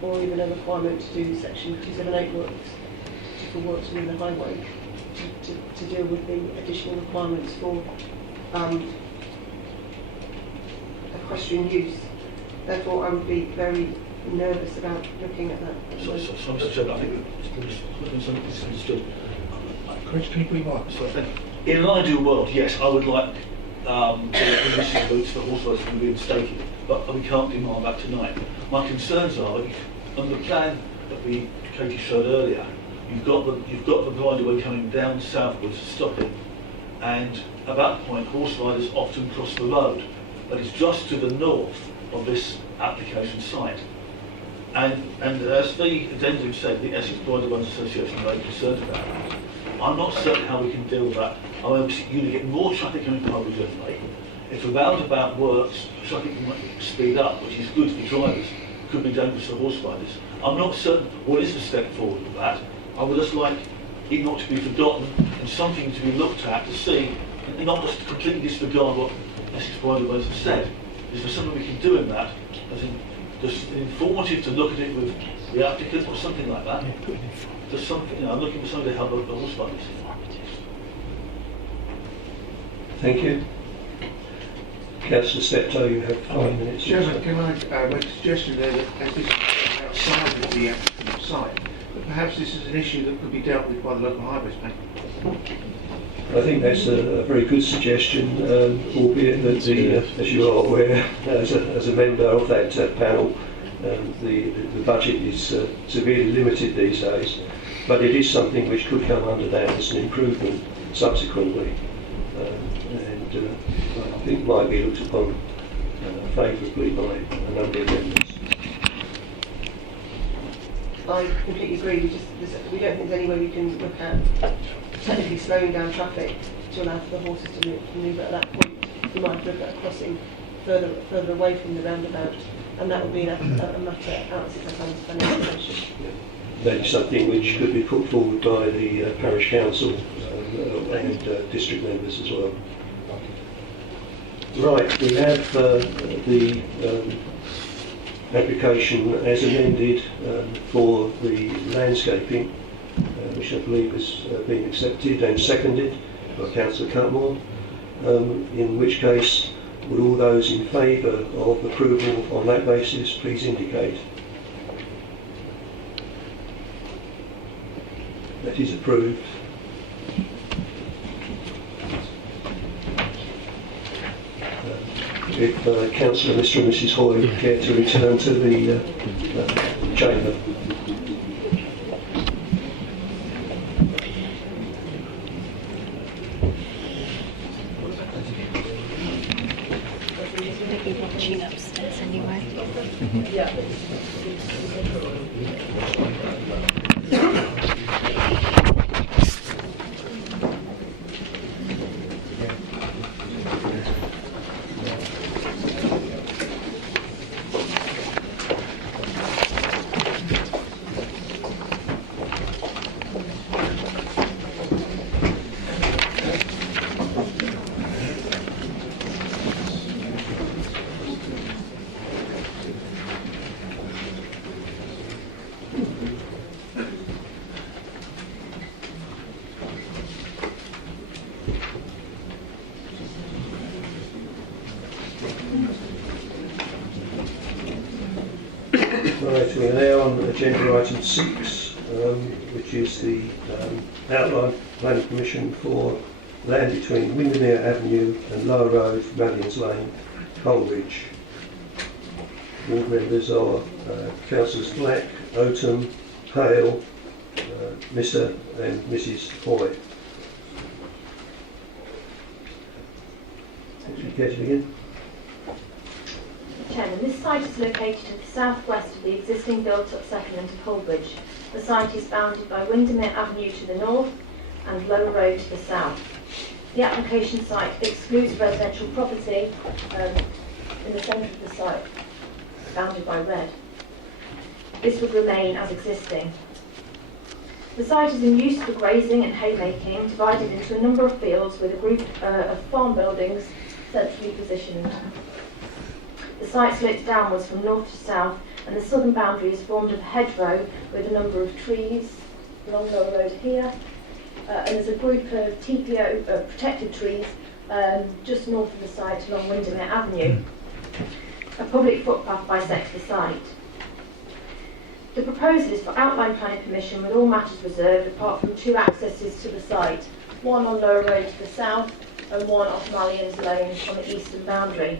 or even a requirement to do section 278 works for works within the highway to deal with the additional requirements for equestrian use. Therefore, I would be very nervous about looking at that. So, Mr. Chairman, I think it's understood. Chris, can you put your mic? So I think, in an ideal world, yes, I would like the permission routes for horse riders to be reinstated, but we can't demand that tonight. My concerns are, on the plan that Katie showed earlier, you've got the bridleway coming down southwards, stopping, and at that point, horse riders often cross the road, but it's just to the north of this application site. And as the addendum said, the Essex Bridleways Association are very concerned about that. I'm not certain how we can deal with that. I mean, you're going to get more traffic coming from Harvey Gently. If the roundabout works, traffic can speed up, which is good for drivers, could be dangerous for horse riders. I'm not certain what is the step forward with that. I would just like it not to be forgotten and something to be looked at to see, and not just completely disregard what Essex Bridleways have said. Is there something we can do in that? I think just informative to look at it with the applicant or something like that. Just something, you know, I'm looking for somebody to help local authorities. Thank you. Councillor Steptoe, you have 5 minutes. Chairman, can I make a suggestion there that as this is outside of the applicant's site, but perhaps this is an issue that could be dealt with by the local highways bank? I think that's a very good suggestion, albeit that, as you are aware, as a member of that panel, the budget is severely limited these days, but it is something which could come under that as an improvement subsequently, and I think might be looked upon favourably by a number of members. I completely agree. We don't think there's any way we can look at technically slowing down traffic to allow for the horses to move. At that point, we might look at a crossing further away from the roundabout, and that would be a matter outside the hands of an information. That is something which could be put forward by the parish council and district members as well. Right, we have the application as amended for the landscaping, which I believe has been accepted and seconded by Councillor Cutmore, in which case would all those in favour of approval on that basis please indicate. That is approved. If Councillor Mr and Mrs Hoy would care to return to the chamber. Watching upstairs anyway. Right, we are now on agenda item 6, which is the outline planning permission for land between Windermere Avenue and Lower Road, Mallions Lane, Coleridge. Board members are Councillors Black, Oldham, Hale, Mr and Mrs Hoy. Would you care to begin? Chairman, this site is located to the southwest of the existing built-up settlement of Holbridge. The site is bounded by Windermere Avenue to the north and Lower Road to the south. The application site excludes residential property in the centre of the site, bounded by red. This would remain as existing. The site is in use for grazing and haymaking, divided into a number of fields with a group of farm buildings centrally positioned. The site slopes downwards from north to south, and the southern boundary is formed of a hedgerow with a number of trees along Lower Road here, and there's a group of TPO protected trees just north of the site along Windermere Avenue. A public footpath bisects the site. The proposal is for outline planning permission with all matters reserved apart from 2 accesses to the site, one on Lower Road to the south and one off Mallions Lane on the eastern boundary.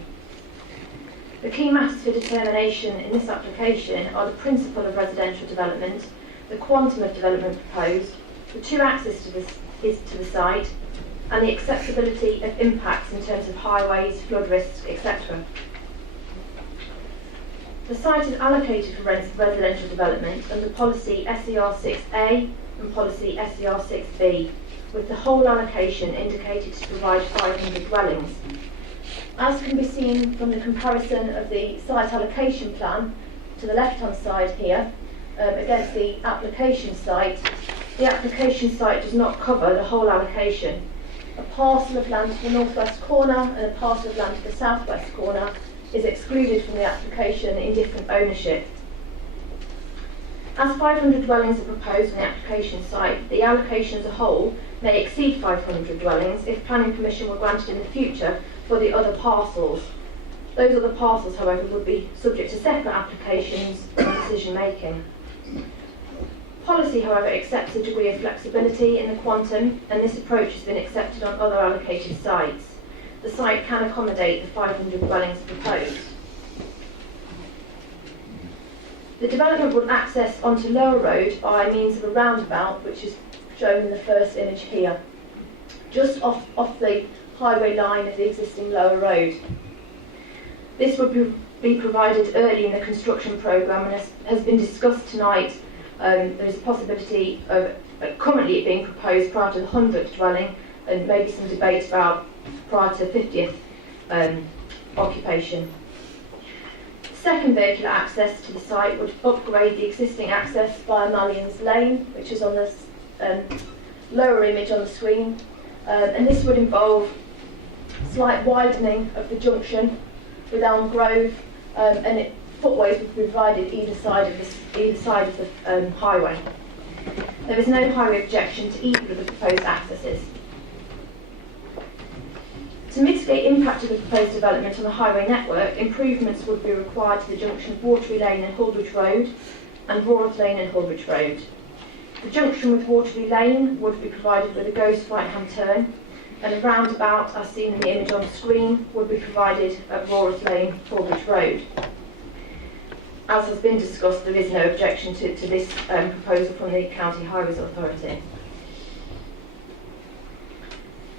The key matters for determination in this application are the principle of residential development, the quantum of development proposed, the 2 access to the site, and the acceptability of impacts in terms of highways, flood risks, etc. The site is allocated for residential development under policy SER 6A and policy SER 6B, with the whole allocation indicated to provide 500 dwellings. As can be seen from the comparison of the site allocation plan to the left-hand side here against the application site does not cover the whole allocation. A parcel of land to the northwest corner and a parcel of land to the southwest corner is excluded from the application in different ownership. As 500 dwellings are proposed on the application site, the allocation as a whole may exceed 500 dwellings if planning permission were granted in the future for the other parcels. Those other parcels, however, would be subject to separate applications and decision making. Policy, however, accepts a degree of flexibility in the quantum, and this approach has been accepted on other allocated sites. The site can accommodate the 500 dwellings proposed. The development would access onto Lower Road by means of a roundabout, which is shown in the first image here, just off the highway line of the existing Lower Road. This would be provided early in the construction programme, and has been discussed tonight. There is a possibility of currently it being proposed prior to the 100th dwelling, and maybe some debate about prior to 50th occupation. Second vehicular access to the site would upgrade the existing access via Mallions Lane, which is on the lower image on the screen, and this would involve slight widening of the junction with Elm Grove, and footways would be provided either side of the highway. There is no highway objection to either of the proposed accesses. To mitigate impact of the proposed development on the highway network, improvements would be required to the junction of Waterloo Lane and Hullbridge Road and Rorath Lane and Hullbridge Road. The junction with Waterloo Lane would be provided with a ghost right-hand turn, and a roundabout, as seen in the image on the screen, would be provided at Rorath Lane, Hullbridge Road. As has been discussed, there is no objection to this proposal from the County Highways Authority.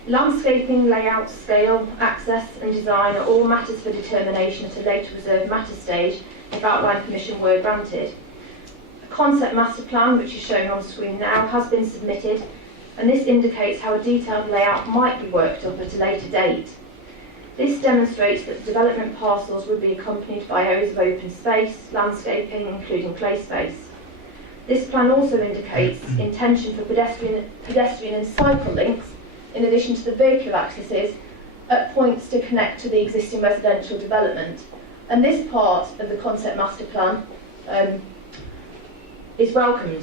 Landscaping, layout, scale, access and design are all matters for determination at a later reserved matter stage if outline permission were granted. A concept master plan, which is shown on screen now, has been submitted, and this indicates how a detailed layout might be worked up at a later date. This demonstrates that the development parcels would be accompanied by areas of open space, landscaping, including play space. This plan also indicates intention for pedestrian and cycle links, in addition to the vehicular accesses, at points to connect to the existing residential development. And this part of the concept master plan is welcomed.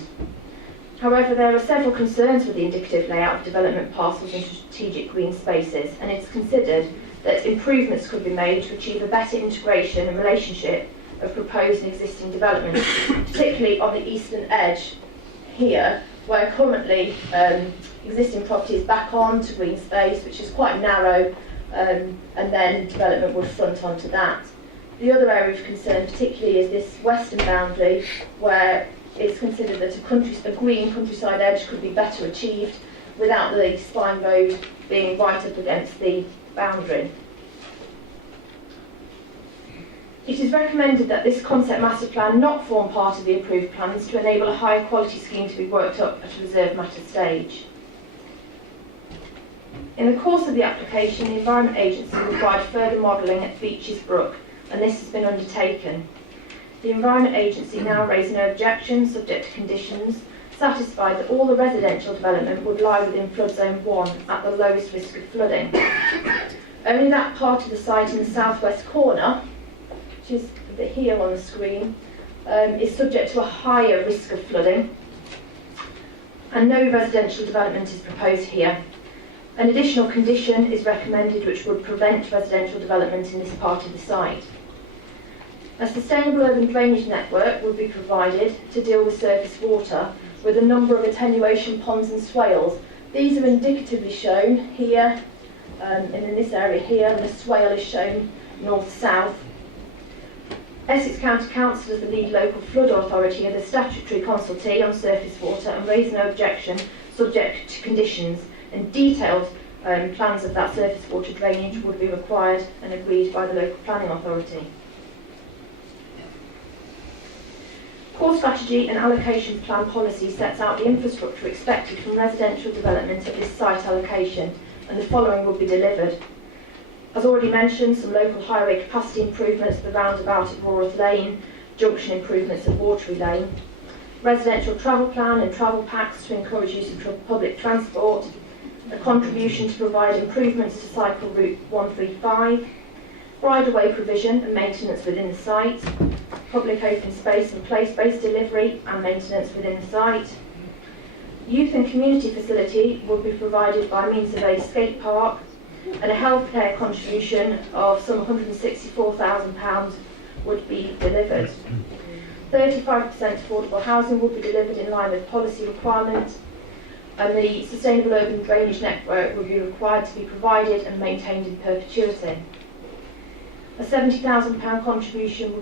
However, there are several concerns with the indicative layout of development parcels and strategic green spaces, and it's considered that improvements could be made to achieve a better integration and relationship of proposed and existing developments, particularly on the eastern edge here, where currently existing property is back on to green space, which is quite narrow, and then development would front onto that. The other area of concern particularly is this western boundary, where it's considered that a green countryside edge could be better achieved without the spine road being right up against the boundary. It is recommended that this concept master plan not form part of the approved plans to enable a higher quality scheme to be worked up at a reserved matter stage. In the course of the application, the Environment Agency required further modelling at Beeches Brook, and this has been undertaken. The Environment Agency now raised no objection, subject to conditions, satisfied that all the residential development would lie within flood zone 1 at the lowest risk of flooding. Only that part of the site in the southwest corner, which is a bit here on the screen, is subject to a higher risk of flooding, and no residential development is proposed here. An additional condition is recommended which would prevent residential development in this part of the site. A sustainable urban drainage network would be provided to deal with surface water with a number of attenuation ponds and swales. These are indicatively shown here, and in this area here, and the swale is shown north-south. Essex County Council, as the lead local flood authority, are the statutory consultee on surface water and raise no objection subject to conditions, and detailed plans of that surface water drainage would be required and agreed by the local planning authority. Core strategy and allocation plan policy sets out the infrastructure expected from residential development at this site allocation, and the following will be delivered. As already mentioned, some local highway capacity improvements at the roundabout at Rorath Lane, junction improvements at Waterloo Lane, residential travel plan and travel packs to encourage use of public transport, a contribution to provide improvements to cycle route 135, bridleway provision and maintenance within the site, public open space and place-based delivery and maintenance within the site. Youth and community facility would be provided by means of a skate park, and a healthcare contribution of some £164,000 would be delivered. 35% affordable housing would be delivered in line with policy requirements, and the sustainable urban drainage network would be required to be provided and maintained in perpetuity. A £70,000 contribution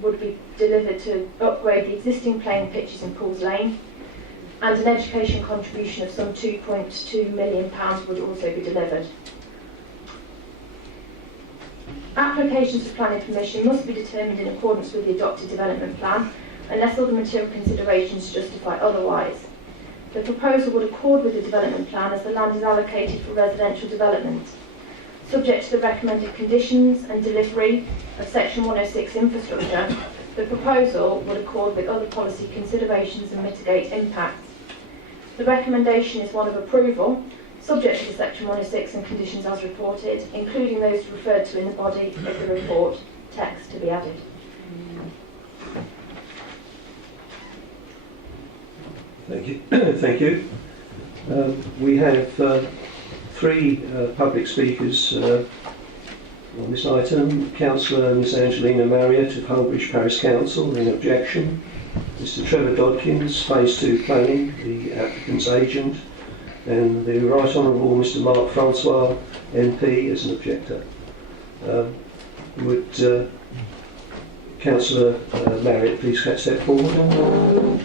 would be delivered to upgrade the existing playing pitches in Pools Lane, and an education contribution of some £2.2 million would also be delivered. Applications for planning permission must be determined in accordance with the adopted development plan, unless other material considerations justify otherwise. The proposal would accord with the development plan as the land is allocated for residential development. Subject to the recommended conditions and delivery of Section 106 infrastructure, the proposal would accord with other policy considerations and mitigate impacts. The recommendation is one of approval, subject to the Section 106 and conditions as reported, including those referred to in the body of the report, text to be added. Thank you. Thank you. We have three public speakers on this item. Councillor Miss Angelina Marriott of Holbridge Parish Council in objection. Mr Trevor Dodkins, Phase 2 Planning, the applicant's agent, and the Right Honourable Mr Mark Francois, MP, as an objector. Would Councillor Marriott please step forward?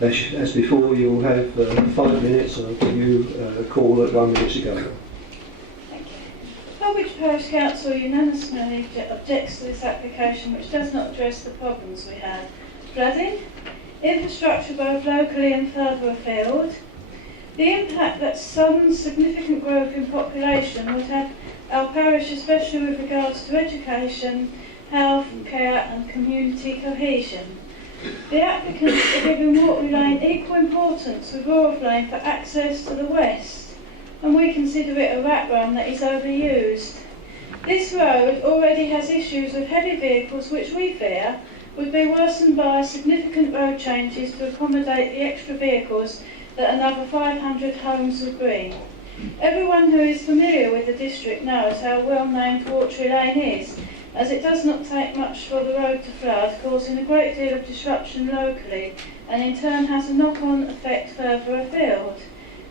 As before, you'll have 5 minutes. I'll give you a call at 1 minute to go. Thank you. Holbridge Parish Council unanimously objects to this application, which does not address the problems we have. Flooding, infrastructure both locally and further afield, the impact that some significant growth in population would have our parish, especially with regards to education, health, care and community cohesion. The applicants are giving Waterloo Lane equal importance with Royal Lane for access to the west, and we consider it a rat run that is overused. This road already has issues with heavy vehicles which we fear would be worsened by significant road changes to accommodate the extra vehicles that another 500 homes would bring. Everyone who is familiar with the district knows how well named Waterloo Lane is, as it does not take much for the road to flood, causing a great deal of disruption locally, and in turn has a knock-on effect further afield.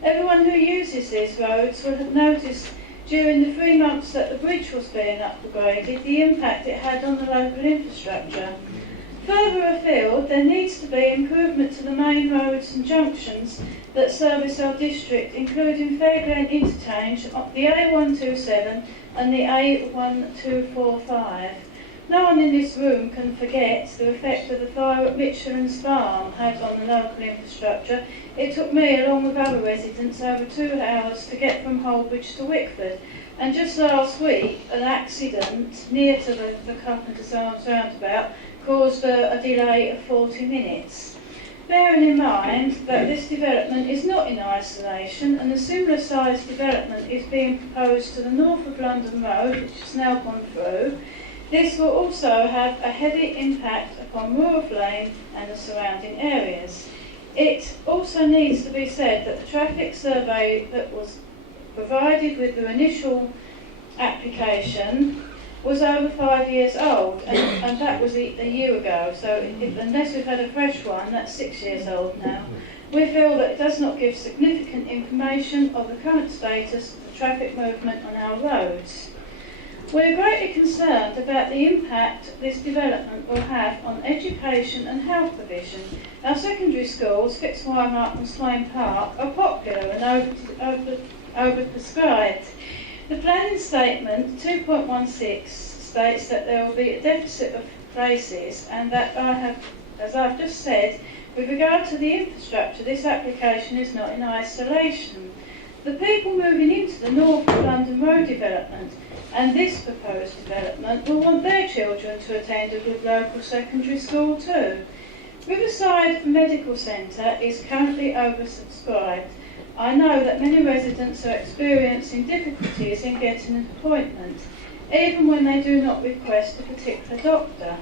Everyone who uses these roads will have noticed during the 3 months that the bridge was being upgraded the impact it had on the local infrastructure. Further afield, there needs to be improvement to the main roads and junctions that service our district, including Fairglen Interchange, the A127 and the A1245. No one in this room can forget the effect of the fire at Mitchell's Farm had on the local infrastructure. It took me, along with other residents, over 2 hours to get from Holbridge to Wickford. And just last week, an accident near to the Carpenter's Arms roundabout caused a delay of 40 minutes. Bearing in mind that this development is not in isolation, and a similar sized development is being proposed to the north of London Road, which has now gone through, this will also have a heavy impact upon Royal Lane and the surrounding areas. It also needs to be said that the traffic survey that was provided with the initial application was over 5 years old, and that was a year ago, so unless we've had a fresh one, that's 6 years old now. We feel that it does not give significant information of the current status of the traffic movement on our roads. We are greatly concerned about the impact this development will have on education and health provision. Our secondary schools, Fitzwilmot and Swain Park, are popular and overprescribed. The planning statement 2.16 states that there will be a deficit of places, and that as I've just said, with regard to the infrastructure, this application is not in isolation. The people moving into the North of London Road development and this proposed development will want their children to attend a good local secondary school too. Riverside Medical Centre is currently oversubscribed. I know that many residents are experiencing difficulties in getting an appointment, even when they do not request a particular doctor.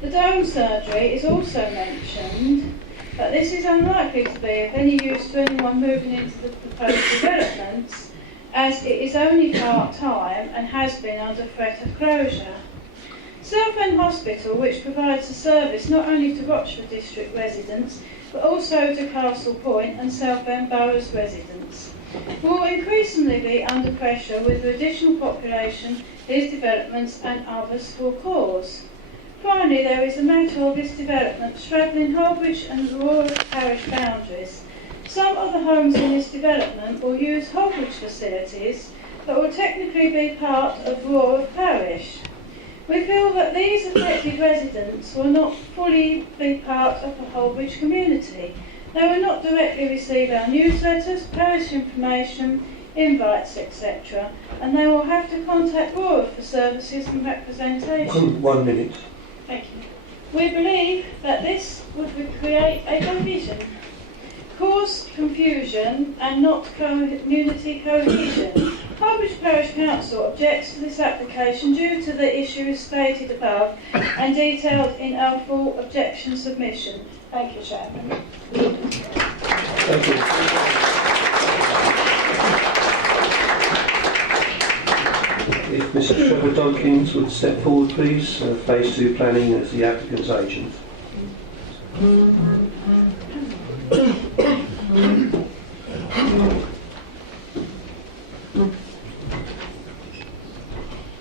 The dome surgery is also mentioned, but this is unlikely to be of any use to anyone moving into the proposed developments, as it is only part-time and has been under threat of closure. Southend Hospital, which provides a service not only to Rochford District residents, but also to Castle Point and Southend Boroughs residents, will increasingly be under pressure with the additional population these developments and others will cause. Finally, there is the matter of this development straddling Holbridge and Aurora parish boundaries. Some of the homes in this development will use Holbridge facilities, but will technically be part of Aurora parish. We feel that these affected residents will not fully be part of the Holbridge community. They will not directly receive our newsletters, parish information, invites, etc., and they will have to contact Aurora for services and representation. 1 minute. Thank you. We believe that this would create a division, cause confusion and not community cohesion. Holbridge Parish Council objects to this application due to the issues stated above and detailed in our full objection submission. Thank you, Chairman. Thank you. If Mr. Trevor Dodkins would step forward, please. Phase 2 planning as the applicant's agent.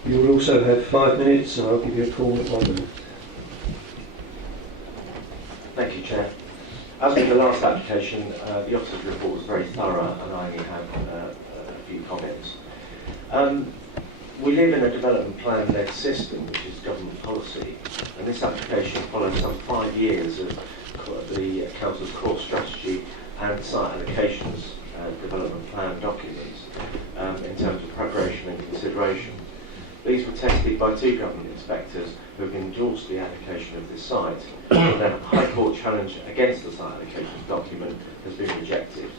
You will also have 5 minutes, and I'll give you a call at 1 minute. Thank you, Chair. As with the last application, the officer's report was very thorough, and I only have a few comments. We live in a development plan-led system, which is government policy, and this application follows some 5 years of the Council's core strategy and site allocations development plan documents in terms of preparation and consideration. These were tested by 2 government inspectors who have endorsed the application of this site, and then a High Court challenge against the site allocations document has been rejected.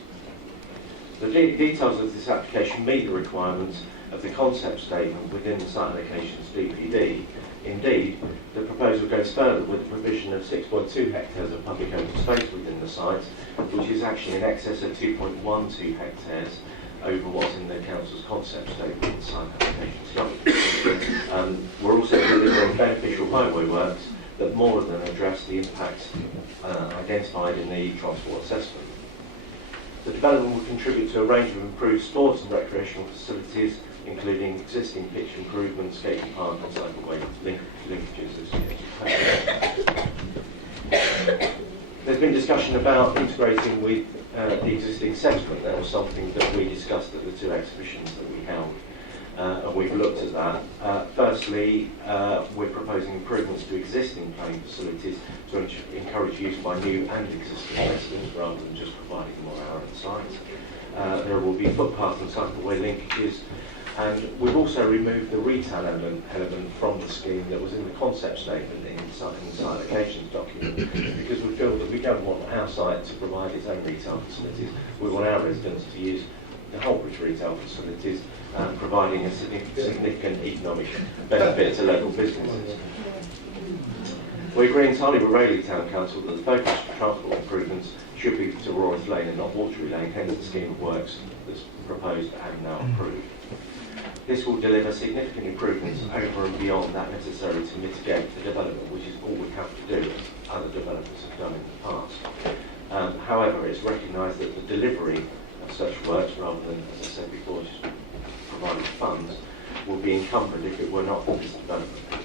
The details of this application meet the requirements of the concept statement within the site allocations DPD. Indeed, the proposal goes further with the provision of 6.2 hectares of public open space within the site, which is actually in excess of 2.12 hectares over what's in the Council's concept statement and site applications document. We're also delivering beneficial highway works that more than address the impacts identified in the transport assessment. The development will contribute to a range of improved sports and recreational facilities, including existing pitch improvements, skating park and cycleway linkages. There's been discussion about integrating with the existing settlement. That was something that we discussed at the 2 exhibitions that we held, and we've looked at that. Firstly, we're proposing improvements to existing planning facilities to encourage use by new and existing residents rather than just providing more our own sites. There will be footpath and cycleway linkages, and we've also removed the retail element from the scheme that was in the concept statement in the site allocations document, because we feel that we don't want our site to provide its own retail facilities. We want our residents to use the Holbridge retail facilities, providing a significant economic benefit to local businesses. We agree entirely with Rayleigh Town Council that the focus for transport improvements should be to Royals Lane and not Watery Lane, hence the scheme of works that's proposed and now approved. This will deliver significant improvements over and beyond that necessary to mitigate the development, which is all we have to do, as other developers have done in the past. However, it's recognised that the delivery of such works, rather than, as I said before, just providing funds, will be encumbered if it were not for this development.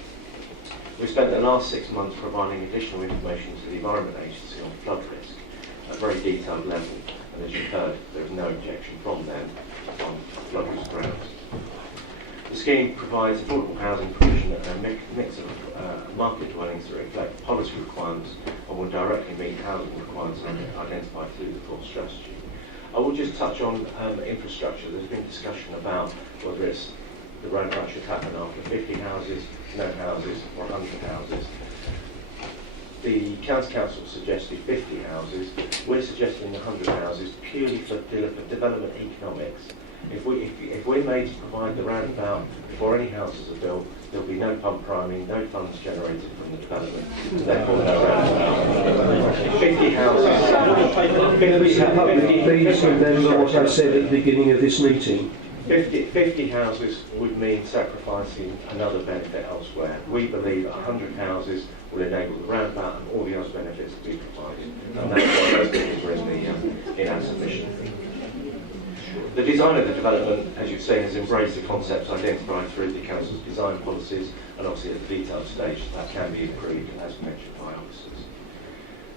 We spent the last 6 months providing additional information to the Environment Agency on flood risk at a very detailed level, and as you've heard, there is no objection from them on flood risk grounds. The scheme provides affordable housing provision and a mix of market dwellings that reflect policy requirements and will directly meet housing requirements identified through the core strategy. I will just touch on infrastructure. There's been discussion about whether it's the roundabout should happen after 50 houses, no houses, or 100 houses. The the County Council suggested 50 houses, we're suggesting 100 houses purely for development economics. If we're made to provide the roundabout before any houses are built, there'll be no pump priming, no funds generated from the development, and therefore no roundabout. 50 houses. Please remember what I said at the beginning of this meeting. 50 houses would mean sacrificing another benefit elsewhere. We believe 100 houses will enable the roundabout and all the other benefits to be provided. And that's why those figures were in our submission. The design of the development, as you've seen, has embraced the concepts identified through the Council's design policies, and obviously at the detailed stage that can be improved, as mentioned by officers.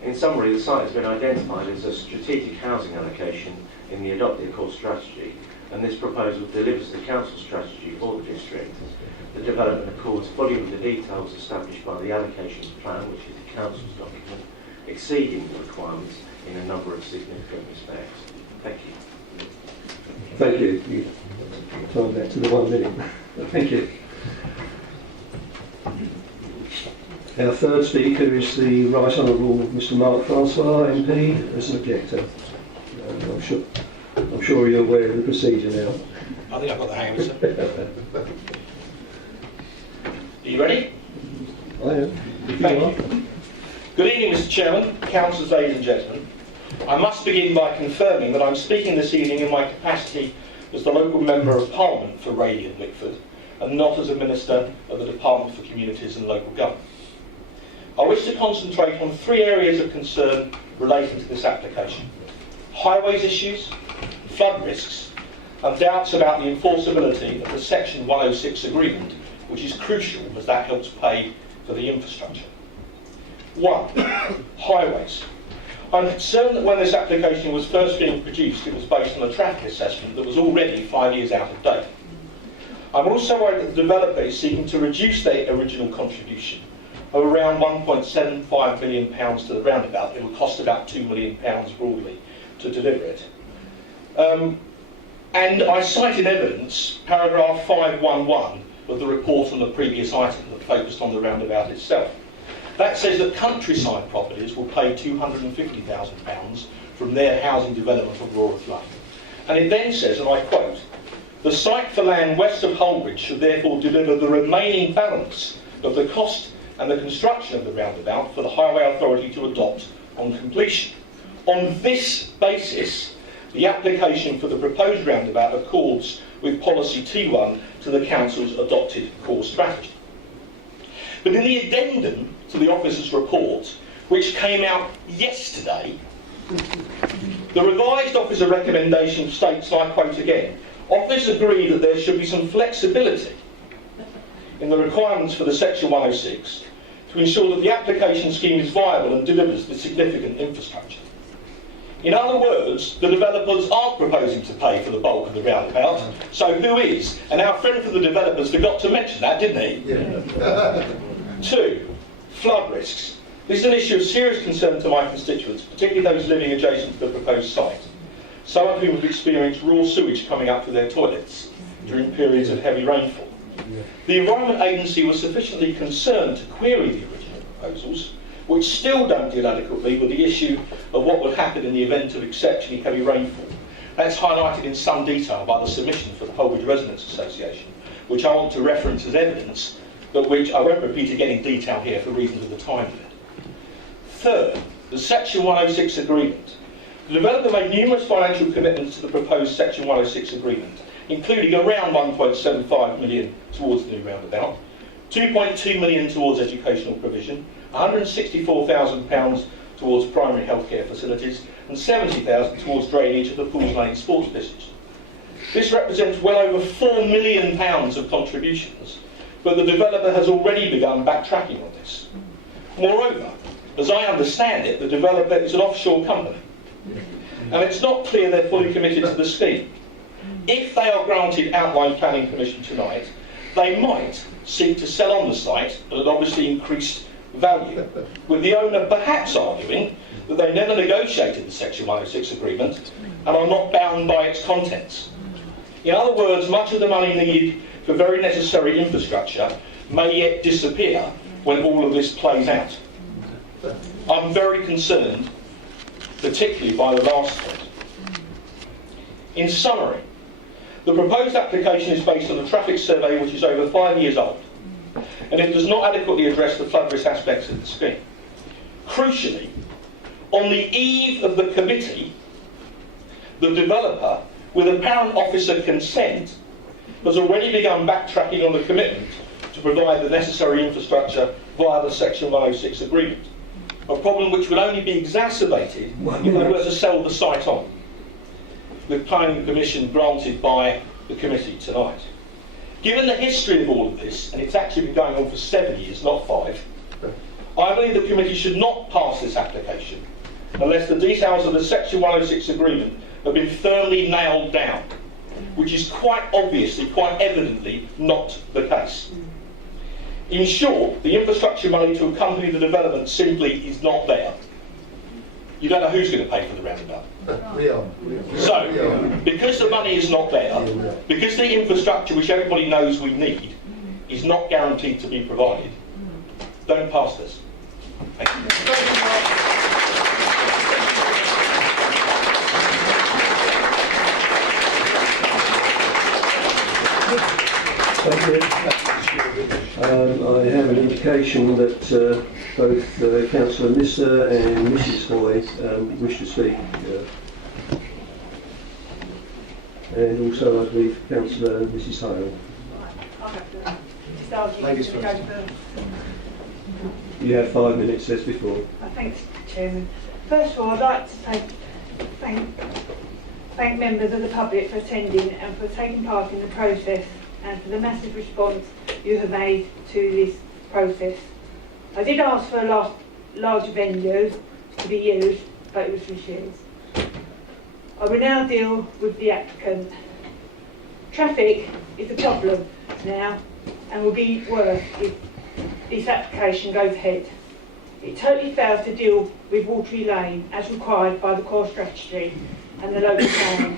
In summary, the site has been identified as a strategic housing allocation in the adopted core strategy, and this proposal delivers the Council strategy for the district. The development accords fully with the details established by the allocation plan, which is the Council's document, exceeding the requirements in a number of significant respects. Thank you. Thank you. You timed that to the 1 minute. Thank you. Our third speaker is the Right Honourable Mr. Mark Francois, MP, as an objector. I'm sure you're aware of the procedure now. I think I've got the hang of it, sir. Are you ready? I am. Thank you. Good evening, Mr. Chairman, councillors, ladies and gentlemen. I must begin by confirming that I'm speaking this evening in my capacity as the local Member of Parliament for Raleigh and Wickford, and not as a Minister of the Department for Communities and Local Government. I wish to concentrate on 3 areas of concern relating to this application: highways issues, flood risks, and doubts about the enforceability of the Section 106 agreement, which is crucial as that helps pay for the infrastructure. 1. Highways. I'm concerned that when this application was first being produced, it was based on a traffic assessment that was already 5 years out of date. I'm also worried that the developer is seeking to reduce their original contribution of around £1.75 million to the roundabout. It will cost about £2 million broadly to deliver it. And I cite in evidence paragraph 511 of the report on the previous item that focused on the roundabout itself. That says that Countryside Properties will pay £250,000 from their housing development of Aurora Flood. And it then says, and I quote, "The site for land west of Holbridge should therefore deliver the remaining balance of the cost and the construction of the roundabout for the Highway Authority to adopt on completion. On this basis, the application for the proposed roundabout accords with Policy T1 to the Council's adopted core strategy." But in the addendum to the officer's report, which came out yesterday, the revised officer recommendation states, and I quote again, "Office agreed that there should be some flexibility in the requirements for the Section 106 to ensure that the application scheme is viable and delivers the significant infrastructure." In other words, the developers aren't proposing to pay for the bulk of the roundabout, so who is? And our friend from the developers forgot to mention that, didn't he? Yeah. 2. Flood risks. This is an issue of serious concern to my constituents, particularly those living adjacent to the proposed site. Some of whom have experienced raw sewage coming up to their toilets during periods of heavy rainfall. The Environment Agency was sufficiently concerned to query the original proposals, which still don't deal adequately with the issue of what would happen in the event of exceptionally heavy rainfall. That's highlighted in some detail by the submission for the Holbridge Residents Association, which I want to reference as evidence, but which I won't repeat again in detail here for reasons of the time limit. 3rd, the Section 106 agreement. The developer made numerous financial commitments to the proposed Section 106 agreement, including around £1.75 million towards the new roundabout, £2.2 million towards educational provision, £164,000 towards primary healthcare facilities, and £70,000 towards drainage of the Pools Lane sports district. This represents well over £4 million of contributions, but the developer has already begun backtracking on this. Moreover, as I understand it, the developer is an offshore company, and it's not clear they're fully committed to the scheme. If they are granted outline planning permission tonight, they might seek to sell on the site at an obviously increased value, with the owner perhaps arguing that they never negotiated the Section 106 agreement and are not bound by its contents. In other words, much of the money needed for very necessary infrastructure may yet disappear when all of this plays out. I'm very concerned, particularly by the last point. In summary, the proposed application is based on a traffic survey which is over 5 years old, and it does not adequately address the flood risk aspects of the scheme. Crucially, on the eve of the committee, the developer, with apparent officer consent, has already begun backtracking on the commitment to provide the necessary infrastructure via the Section 106 agreement, a problem which will only be exacerbated if they were to sell the site on, with planning permission granted by the committee tonight. Given the history of all of this, and it's actually been going on for 7 years, not 5, I believe the committee should not pass this application unless the details of the Section 106 agreement have been firmly nailed down, which is quite obviously, quite evidently not the case. In short, the infrastructure money to accompany the development simply is not there. You don't know who's going to pay for the roundabout. So, because the money is not there, because the infrastructure which everybody knows we need is not guaranteed to be provided, don't pass this. Thank you. Thank you. I have an indication that both Councillor Mr and Mrs Hoy wish to speak. And also, I believe, Councillor Mrs Hale. Ladies first. You have 5 minutes, as before. Thanks, Chairman. First of all, I'd like to say thank members of the public for attending and for taking part in the process and for the massive response you have made to this process. I did ask for a larger venue to be used, but it was refused. I will now deal with the applicant. Traffic is a problem now and will be worse if this application goes ahead. It totally fails to deal with Watery Lane as required by the core strategy and the local plan.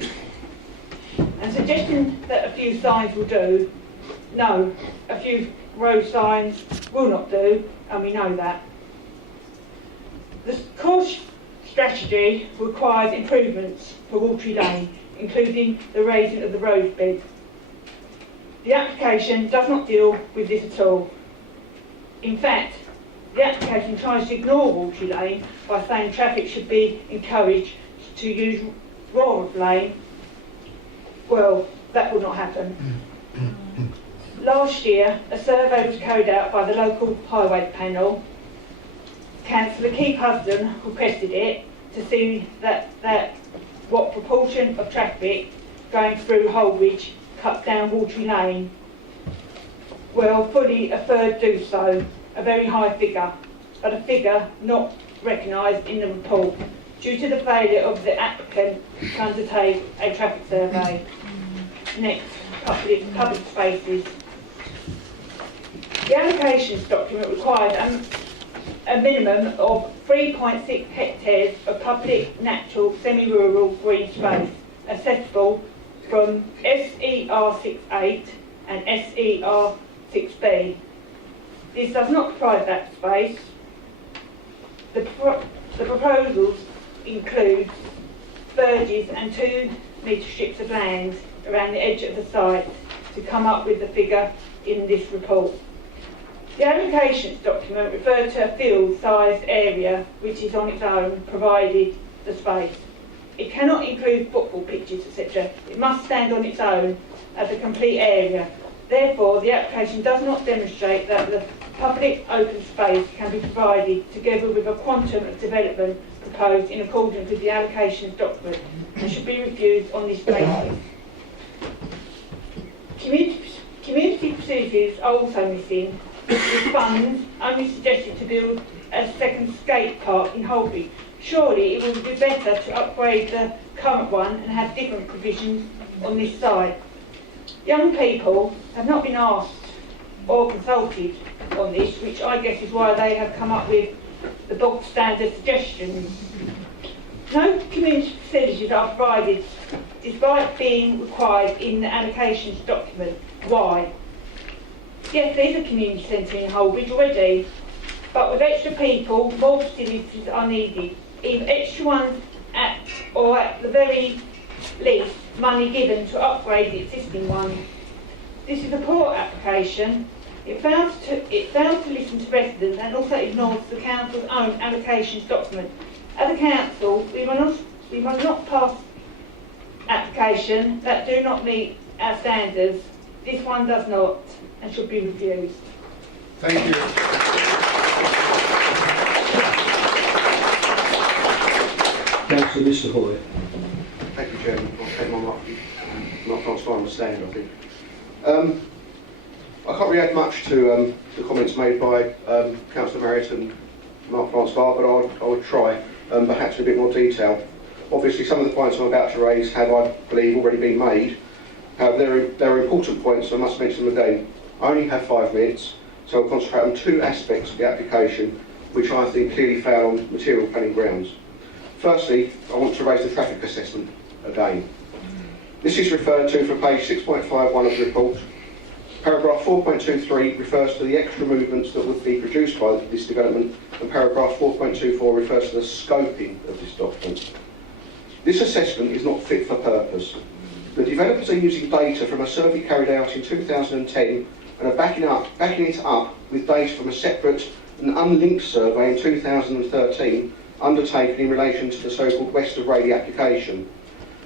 And suggesting that a few signs will do, no, a few road signs will not do, and we know that. The core strategy requires improvements for Watery Lane, including the raising of the road bed. The application does not deal with this at all. In fact, the application tries to ignore Watery Lane by saying traffic should be encouraged to use Rawlins Lane. Well, that will not happen. Last year, a survey was carried out by the local highway panel. Councillor Keith Husden requested it to see what proportion of traffic going through Holbridge cut down Watery Lane. Well, fully a third do so, a very high figure, but a figure not recognised in the report due to the failure of the applicant to undertake a traffic survey. Next, public spaces. The allocations document requires a minimum of 3.6 hectares of public, natural, semi-rural green space accessible from SER 68 and SER 6B. This does not provide that space. The proposals include verges and 2 metre strips of land around the edge of the site to come up with the figure in this report. The allocations document referred to a field-sized area which is on its own, provided the space. It cannot include football pitches, etc. It must stand on its own as a complete area. Therefore, the application does not demonstrate that the public open space can be provided together with a quantum of development proposed in accordance with the allocations document and should be refused on this basis. Community facilities are also missing, with funds only suggested to build a second skate park in Holby. Surely it would be better to upgrade the current one and have different provisions on this site. Young people have not been asked or consulted on this, which I guess is why they have come up with the bog standard suggestions. No community facilities are provided despite being required in the allocations document. Why? Yes, there's a community centre in Holbridge already. but with extra people, more facilities are needed. Either extra ones or at the very least, money given to upgrade the existing ones. This is a poor application. It fails to listen to residents and also ignores the council's own allocations document. As a council, we must not pass applications that do not meet our standards. This one does not and should be refused. Thank you. Councillor Mr Hoy. Thank you, Chairman. I'll take my not transfer on the stand, I think. I can't really add much to the comments made by Councillor Marriott and Mark Francois, but I would try, perhaps in a bit more detail. Obviously, some of the points I'm about to raise have, I believe, already been made. However, there are important points, so I must mention them again. I only have 5 minutes, so I'll concentrate on 2 aspects of the application, which I think clearly fail on material planning grounds. Firstly, I want to raise the traffic assessment again. This is referred to from page 6.51 of the report. Paragraph 4.23 refers to the extra movements that would be produced by this development, and paragraph 4.24 refers to the scoping of this document. This assessment is not fit for purpose. The developers are using data from a survey carried out in 2010 and are backing it up with data from a separate and unlinked survey in 2013 undertaken in relation to the so-called West of Rayleigh application.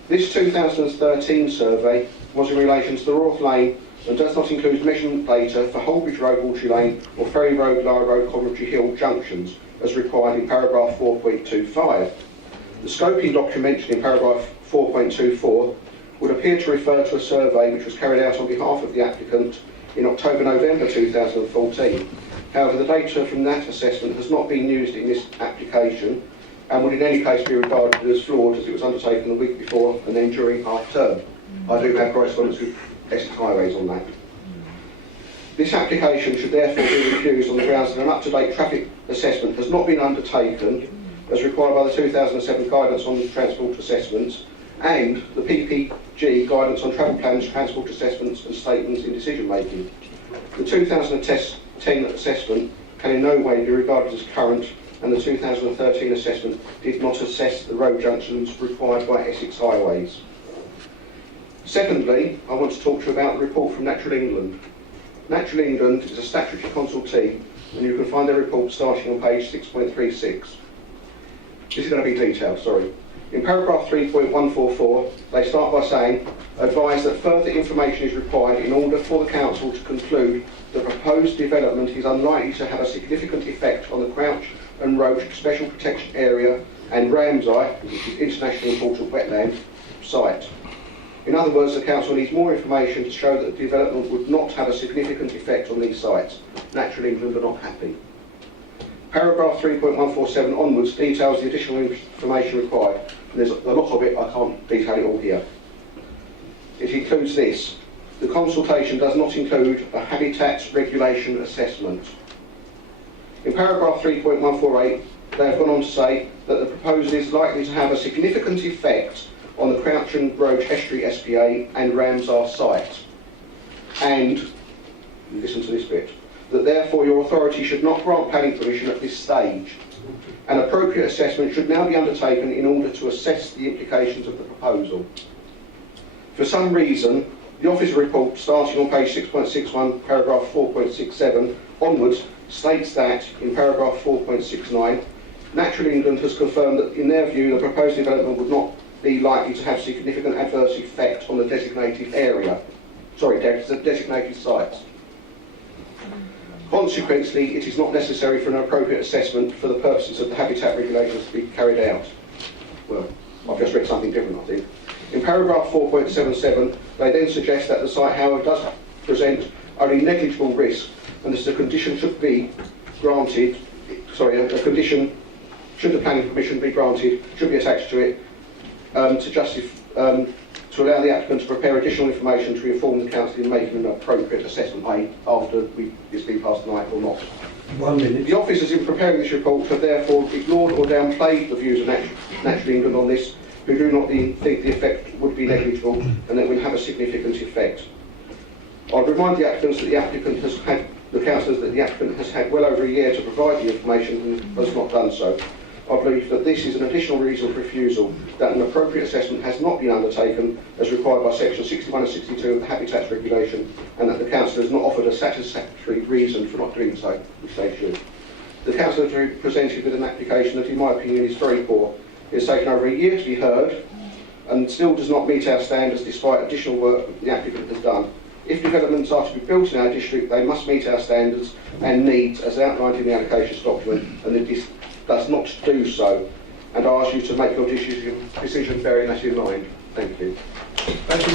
This 2013 survey was in relation to the Roth Lane and does not include measurement data for Holbridge Road, Waterloo Lane or Ferry Road, Lara Road, Coventry Hill junctions as required in paragraph 4.25. The scoping document mentioned in paragraph 4.24 would appear to refer to a survey which was carried out on behalf of the applicant in October-November 2014. However, the data from that assessment has not been used in this application and would in any case be regarded as flawed as it was undertaken the week before and then during half term. I do have correspondence with Essex Highways on that. This application should therefore be refused on the grounds that an up-to-date traffic assessment has not been undertaken as required by the 2007 guidance on transport assessments and the PPG guidance on travel plans, transport assessments and statements in decision making. The 2010 assessment can in no way be regarded as current, and the 2013 assessment did not assess the road junctions required by Essex Highways. Secondly, I want to talk to you about the report from Natural England. Natural England is a statutory consultee, and you can find their report starting on page 6.36. This is going to be detailed, sorry. In paragraph 3.144, they start by saying, advise that further information is required in order for the council to conclude the proposed development is unlikely to have a significant effect on the Crouch and Roach Special Protection Area and Ramsay, which is internationally important wetland, site. In other words, the council needs more information to show that the development would not have a significant effect on these sites. Natural England are not happy. Paragraph 3.147 onwards details the additional information required. And there's a lot of it, I can't detail it all here. It includes this. The consultation does not include a habitats regulation assessment. In paragraph 3.148, they have gone on to say that the proposal is likely to have a significant effect on the Crouch and Roach Estuary SPA and Ramsar site. And, listen to this bit, that therefore your authority should not grant planning permission at this stage. An appropriate assessment should now be undertaken in order to assess the implications of the proposal. For some reason, the officer report starting on page 6.61, paragraph 4.67 onwards states that, in paragraph 4.69, Natural England has confirmed that in their view the proposed development would not be likely to have significant adverse effect on the designated area. Sorry, the designated sites. Consequently, it is not necessary for an appropriate assessment for the purposes of the habitat regulations to be carried out. Well, I've just read something different, I think. In paragraph 4.77, they then suggest that the site, however, does present only negligible risk, and that a condition should be granted, a condition, should the planning permission be granted, should be attached to it, to allow the applicant to prepare additional information to inform the council in making an appropriate assessment after it's been passed tonight or not. 1 minute. The officers in preparing this report have therefore ignored or downplayed the views of Natural England on this, who do not think the effect would be negligible and that will have a significant effect. I'd remind the applicants that the applicant has had The councillors that the applicant has had well over a year to provide the information and has not done so. I believe that this is an additional reason for refusal, that an appropriate assessment has not been undertaken as required by section 61 and 62 of the Habitats Regulation, and that the council has not offered a satisfactory reason for not doing so, which they should. The council has presented with an application that in my opinion is very poor. It has taken over a year to be heard and still does not meet our standards despite additional work that the applicant has done. If developments are to be built in our district, they must meet our standards and needs as outlined in the allocations document, and this does not do so. And I ask you to make your decision bearing that in mind. Thank you. Thank you,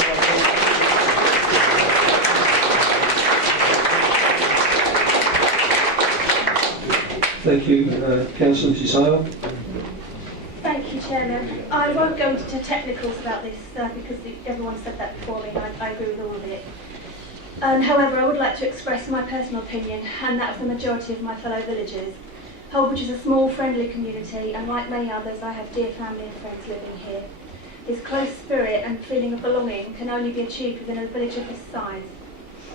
Thank you, Councillor Mrs. Hale. Thank you, Chairman. I won't go into technicals about this because everyone said that before me, and I agree with all of it. However, I would like to express my personal opinion, and that of the majority of my fellow villagers. Holbridge is a small, friendly community, and like many others, I have dear family and friends living here. This close spirit and feeling of belonging can only be achieved within a village of this size.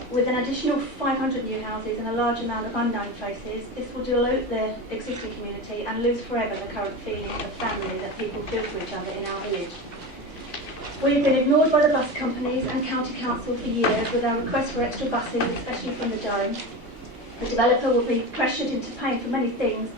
With an additional 500 new houses and a large amount of unknown faces, this will dilute the existing community and lose forever the current feeling of family that people feel for each other in our village. We have been ignored by the bus companies and county council for years with our request for extra buses, especially from the Dome. The developer will be pressured into paying for many things,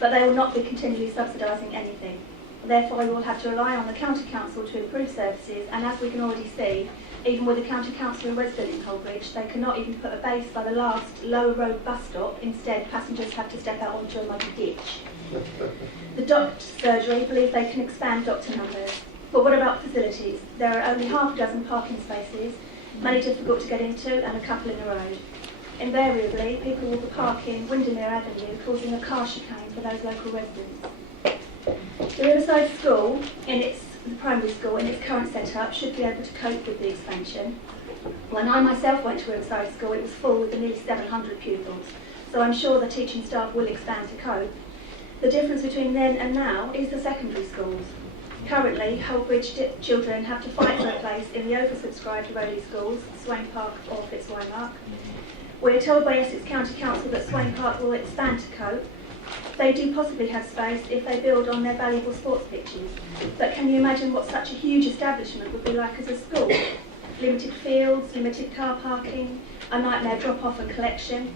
but they will not be continually subsidising anything. Therefore, we will have to rely on the county council to improve services, and as we can already see, even with the county council resident in Holbridge, they cannot even put a base by the last Lower Road bus stop. Instead, passengers have to step out onto a muddy ditch. The doctor surgery believe they can expand doctor numbers. But what about facilities? There are only half a dozen parking spaces, many difficult to get into, and a couple in the road. Invariably, people will be parking Windermere Avenue, causing a car chicane for those local residents. The Riverside School, the primary school, in its current setup, should be able to cope with the expansion. When I myself went to Riverside School, it was full with nearly 700 pupils, so I'm sure the teaching staff will expand to cope. The difference between then and now is the secondary schools. Currently, Holbridge children have to fight for a place in the oversubscribed Rowley schools, Swain Park or Fitzwymark. We are told by Essex County Council that Swain Park will expand to cope. They do possibly have space if they build on their valuable sports pitches. But can you imagine what such a huge establishment would be like as a school? Limited fields, limited car parking, a nightmare drop-off and collection.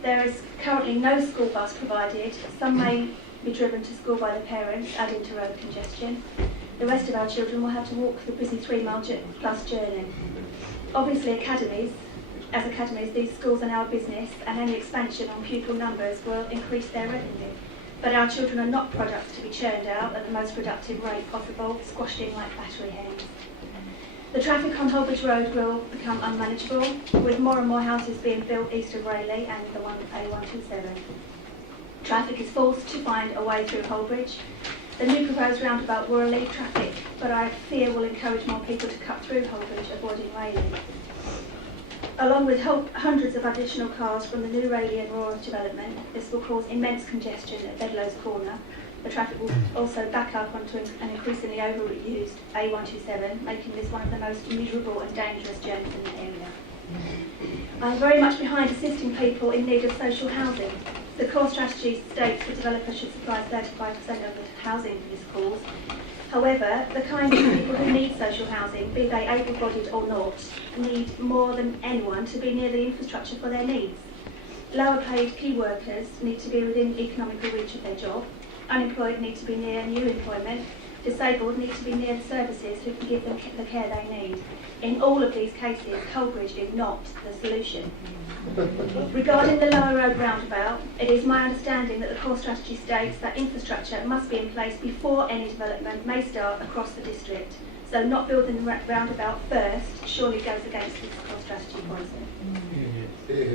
There is currently no school bus provided. Some may be driven to school by their parents, adding to road congestion. The rest of our children will have to walk the busy 3-mile plus journey. Obviously, as academies, these schools are now a business, and any expansion on pupil numbers will increase their revenue. But our children are not products to be churned out at the most productive rate possible, squashed in like battery hens. The traffic on Holbridge Road will become unmanageable, with more and more houses being built east of Rayleigh and the one A127. Traffic is forced to find a way through Holbridge. The new proposed roundabout will relieve traffic, but I fear will encourage more people to cut through Holbridge, avoiding Rayleigh. Along with hundreds of additional cars from the new Rayleigh and Roaring development, this will cause immense congestion at Bedloe's Corner. The traffic will also back up onto an increasingly overused A127, making this one of the most miserable and dangerous journeys in the area. I'm very much behind assisting people in need of social housing. The core strategy states the developer should supply 35% of the housing for this cause. However, the kind of people who need social housing, be they able-bodied or not, need more than anyone to be near the infrastructure for their needs. Lower-paid key workers need to be within economical reach of their job. Unemployed need to be near new employment. Disabled need to be near the services who can give them the care they need. In all of these cases, Holbridge is not the solution. Regarding the Lower Road roundabout, it is my understanding that the core strategy states that infrastructure must be in place before any development may start across the district. So not building the roundabout first surely goes against this core strategy policy.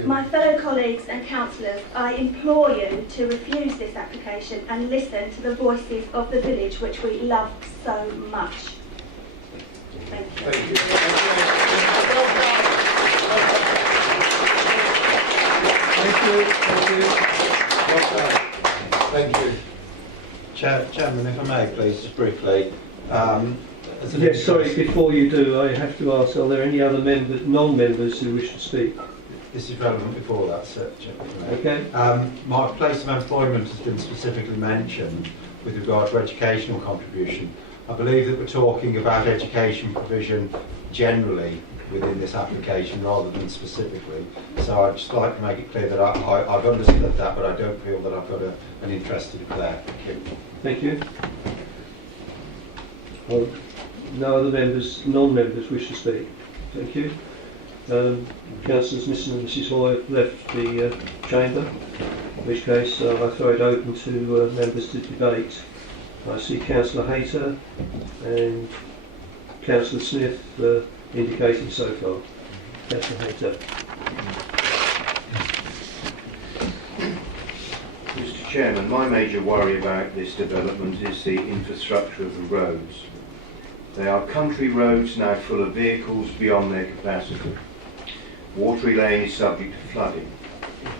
My fellow colleagues and councillors, I implore you to refuse this application and listen to the voices of the village which we love so much. Thank you. Thank you. Thank you. Chairman, if I may, please, just briefly. Yes, sorry, before you do, I have to ask, are there any other members, non-members who wish to speak? This is relevant before that, sir. Okay. My place of employment has been specifically mentioned with regard to educational contribution. I believe that we're talking about education provision generally within this application rather than specifically. So I'd just like to make it clear that I've understood that, but I don't feel that I've got an interest in there. Thank you. Thank you. Well, no other members, non-members wish to speak. Thank you. Councillors Mr and Mrs Hoy have left the chamber, in which case I throw it open to members to debate. I see Councillor Hayter and Councillor Smith indicating so far. Councillor Hayter. Mr Chairman, my major worry about this development is the infrastructure of the roads. They are country roads now full of vehicles beyond their capacity. Watery Lane is subject to flooding.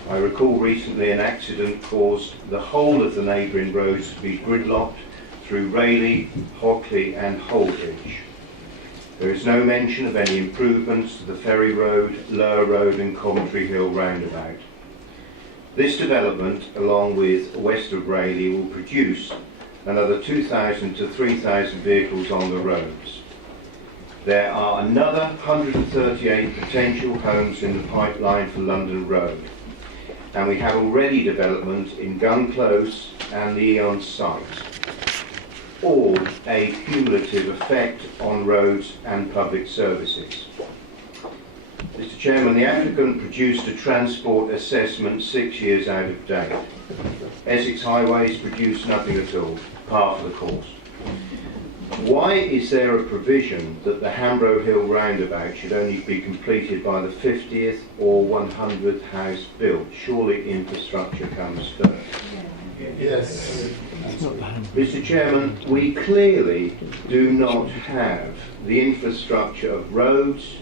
I recall recently an accident caused the whole of the neighbouring roads to be gridlocked through Rayleigh, Hockley and Holdridge. There is no mention of any improvements to the Ferry Road, Lower Road and Coventry Hill roundabout. This development, along with west of Rayleigh, will produce another 2,000 to 3,000 vehicles on the roads. There are another 138 potential homes in the pipeline for London Road, and we have already development in Gun Close and the Eon site, all a cumulative effect on roads and public services. Mr Chairman, the applicant produced a transport assessment 6 years out of date. Essex Highways produced nothing at all, par for the course. Why is there a provision that the Hambro Hill roundabout should only be completed by the 50th or 100th house built? Surely infrastructure comes first. Yes. Mr Chairman, we clearly do not have the infrastructure of roads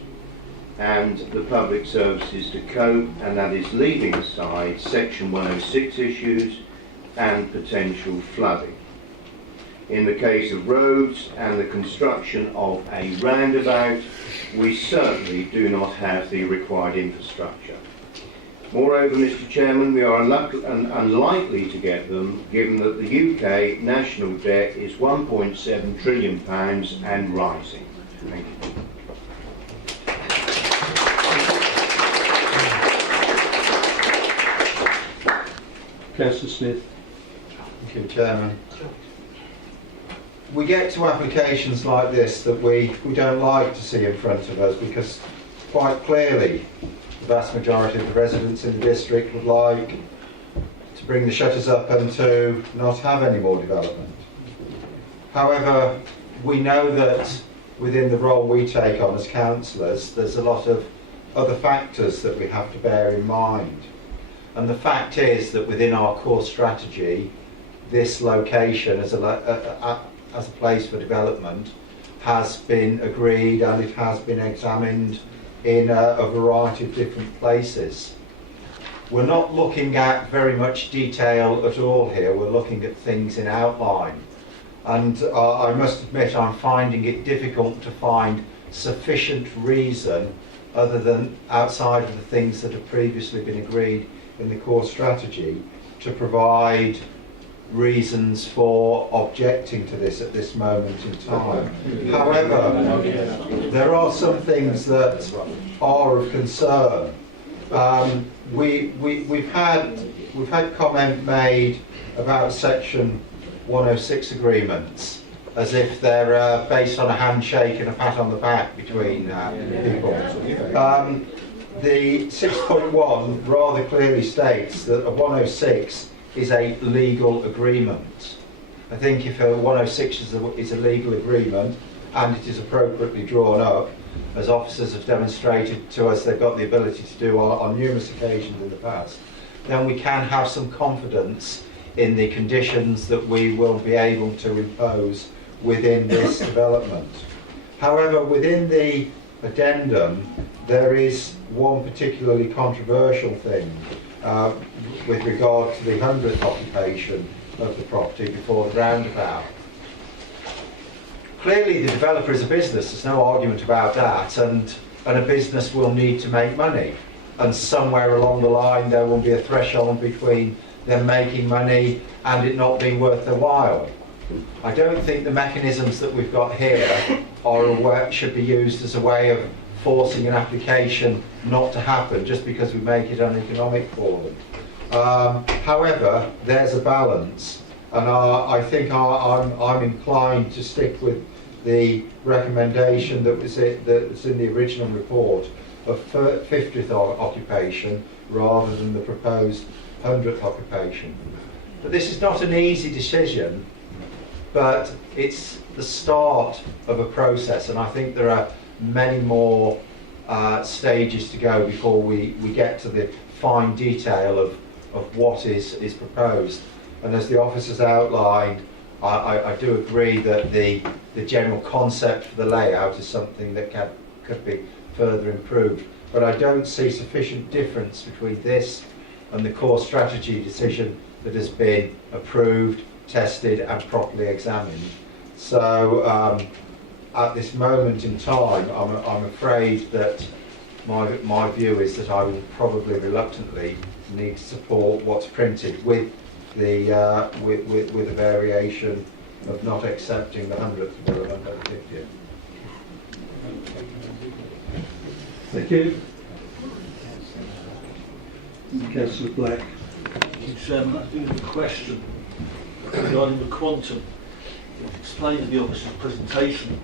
and the public services to cope, and that is leaving aside Section 106 issues and potential flooding. In the case of roads and the construction of a roundabout, we certainly do not have the required infrastructure. Moreover, Mr Chairman, we are unlikely to get them, given that the UK national debt is £1.7 trillion and rising. Thank you. Councillor Smith. Thank you, Chairman. We get to applications like this that we don't like to see in front of us because quite clearly the vast majority of the residents in the district would like to bring the shutters up and to not have any more development. However, we know that within the role we take on as councillors, there's a lot of other factors that we have to bear in mind. And the fact is that within our core strategy, this location as a place for development has been agreed and it has been examined in a variety of different places. We're not looking at very much detail at all here, we're looking at things in outline. And I must admit I'm finding it difficult to find sufficient reason other than outside of the things that have previously been agreed in the core strategy to provide reasons for objecting to this at this moment in time. However, there are some things that are of concern. We've had comment made about Section 106 agreements as if they're based on a handshake and a pat on the back between people. The 6.1 rather clearly states that a 106 is a legal agreement. I think if a 106 is a legal agreement and it is appropriately drawn up, as officers have demonstrated to us they've got the ability to do on numerous occasions in the past, then we can have some confidence in the conditions that we will be able to impose within this development. However, within the addendum, there is one particularly controversial thing with regard to the 100th occupation of the property before the roundabout. Clearly the developer is a business, there's no argument about that, and a business will need to make money. and somewhere along the line there will be a threshold between them making money and it not being worth their while. I don't think the mechanisms that we've got here should be used as a way of forcing an application not to happen just because we make it uneconomic for them. However, there's a balance, and I think I'm inclined to stick with the recommendation that's in the original report of 50th occupation rather than the proposed 100th occupation. But this is not an easy decision, but it's the start of a process, and I think there are many more stages to go before we get to the fine detail of what is proposed. And as the officers outlined, I do agree that the general concept for the layout is something that could be further improved. But I don't see sufficient difference between this and the core strategy decision that has been approved, tested and properly examined. So at this moment in time, I'm afraid that my view is that I will probably reluctantly need to support what's printed with the with a variation of not accepting the 100th development at the 50th. Thank you. Councillor Black. Chairman, I think the question regarding the quantum, it explained in the officer's presentation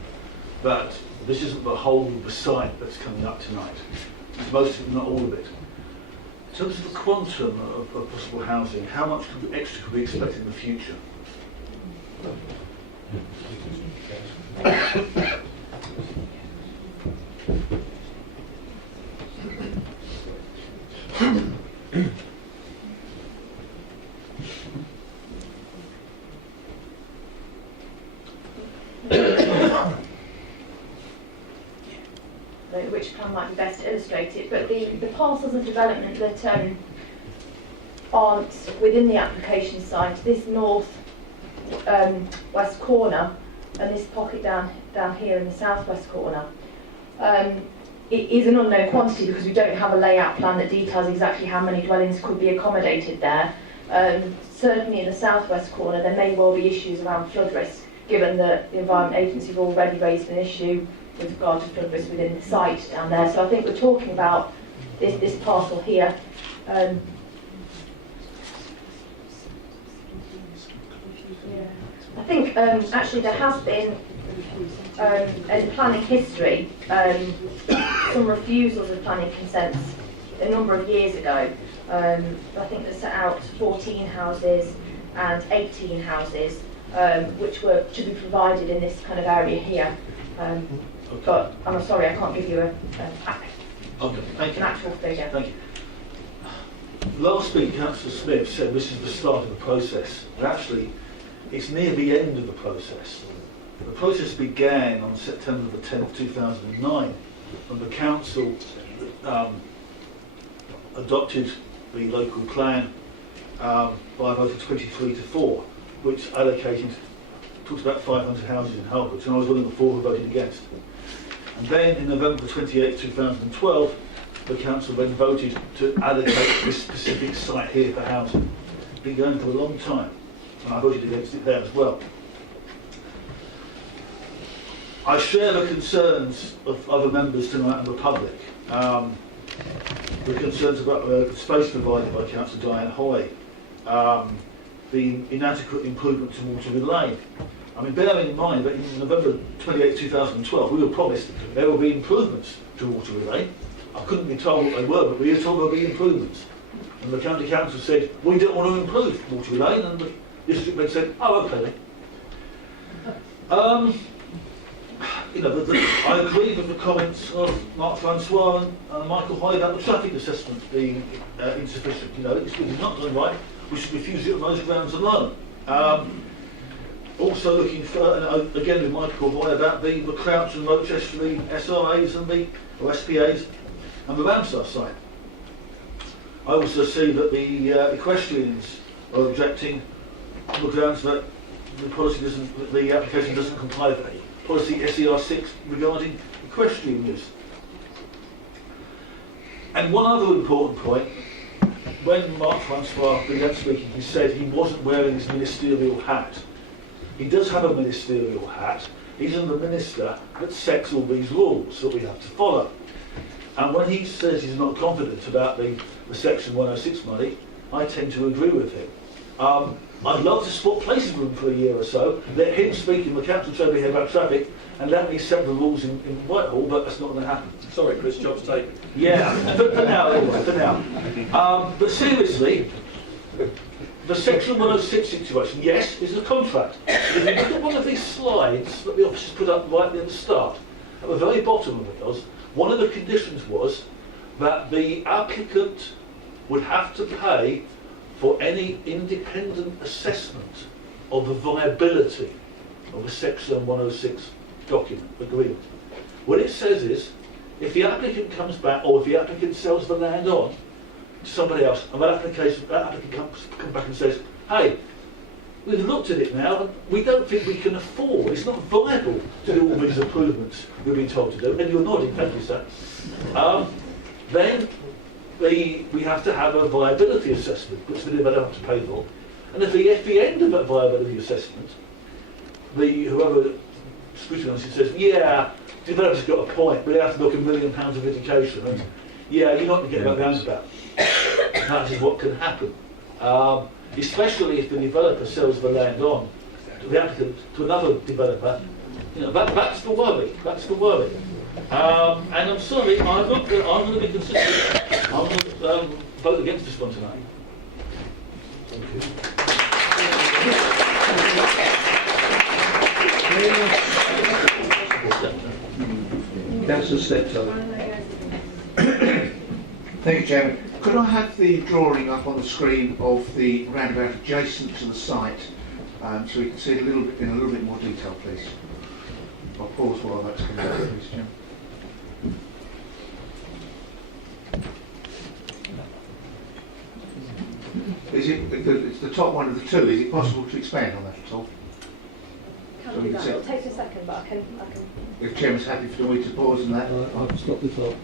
that this isn't the whole of the site that's coming up tonight. It's most of it, not all of it. In terms of the quantum of possible housing, how much extra could we expect in the future? Which plan might be best to illustrate it, but the parcels of development that aren't within the application site, this north west corner and this pocket down here in the southwest corner, it is an unknown quantity because we don't have a layout plan that details exactly how many dwellings could be accommodated there. Certainly in the southwest corner there may well be issues around flood risk, given that the Environment Agency have already raised an issue with regard to flood risk within the site down there. So I think we're talking about this parcel here. I think actually there has been in planning history some refusals of planning consents a number of years ago. I think they set out 14 houses and 18 houses which were to be provided in this kind of area here. But I'm sorry, I can't give you an actual figure. Thank you. Last week, Councillor Smith said this is the start of the process, but actually it's near the end of the process. The process began on September the 10th, 2009, when the council adopted the local plan by a vote of 23-4, which talks about 500 houses in Harwood, and I was one of the 4 who voted against. And then in November 28, 2012, the council then voted to allocate this specific site here for housing. It's been going for a long time, and I voted against it there as well. I share the concerns of other members tonight and the public. The concerns about the space provided by Councillor Diane Hoy, the inadequate improvement to Waterwood Lane. I mean, bearing in mind that in November 28, 2012, we were promised there will be improvements to Waterwood Lane. I couldn't be told what they were, but we were told there will be improvements. And the county council said, we don't want to improve Waterwood Lane, and the district bank said, oh, okay then. I agree with the comments of Mark Francois and Michael Hoy about the traffic assessment being insufficient. It's not done right. We should refuse it on those grounds alone. Also looking for, again with Michael Hoy, about the Crouch and Rochester SRAs and or SPAs and the Ramsar site. I also see that the equestrians are objecting on the grounds that the application doesn't comply with policy SER6 regarding equestrian use. And one other important point, when Mark Francois began speaking, he said he wasn't wearing his ministerial hat. He does have a ministerial hat. He's the minister that sets all these rules that we have to follow. And when he says he's not confident about the Section 106 money, I tend to agree with him. I'd love to swap places with him for a year or so, let him speak in the council chamber here about traffic, and let me set the rules in Whitehall, but that's not going to happen. Sorry, Chris, job's taken. Yeah, for now, anyway, for now. But seriously, the Section 106 situation, yes, is a contract. If you look at one of these slides that the officers put up right at the start, at the very bottom of it was, one of the conditions was that the applicant would have to pay for any independent assessment of the viability of a Section 106 document, agreement. What it says is, if the applicant comes back, or if the applicant sells the land on to somebody else, and that applicant comes back and says, hey, we've looked at it now, and we don't think we can afford, it's not viable to do all these improvements we've been told to do, and you're nodding, thank you, sir. Then we have to have a viability assessment, which the developer have to pay for. And if at the end of that viability assessment, whoever scrutinises says, yeah, the developer's got a point, but they have to look £1 million of litigation, and yeah, you're not going to get that roundabout. That is what can happen. Especially if the developer sells the land on to the applicant, to another developer. You know, that's the worry. That's the worry. And I'm sorry, I'm going to be consistent. I'm going to vote against this one tonight. Thank you. Councillor Steptoe. Thank you, Chairman. Could I have the drawing up on the screen of the roundabout adjacent to the site, so we can see it in a little bit more detail, please? I'll pause while that's coming up, please, Chairman. It's the top one of the two. Is it possible to expand on that at all? Can do that. It'll take a second, but I can. If Chairman's happy for me to pause on that. I'll stop the clock.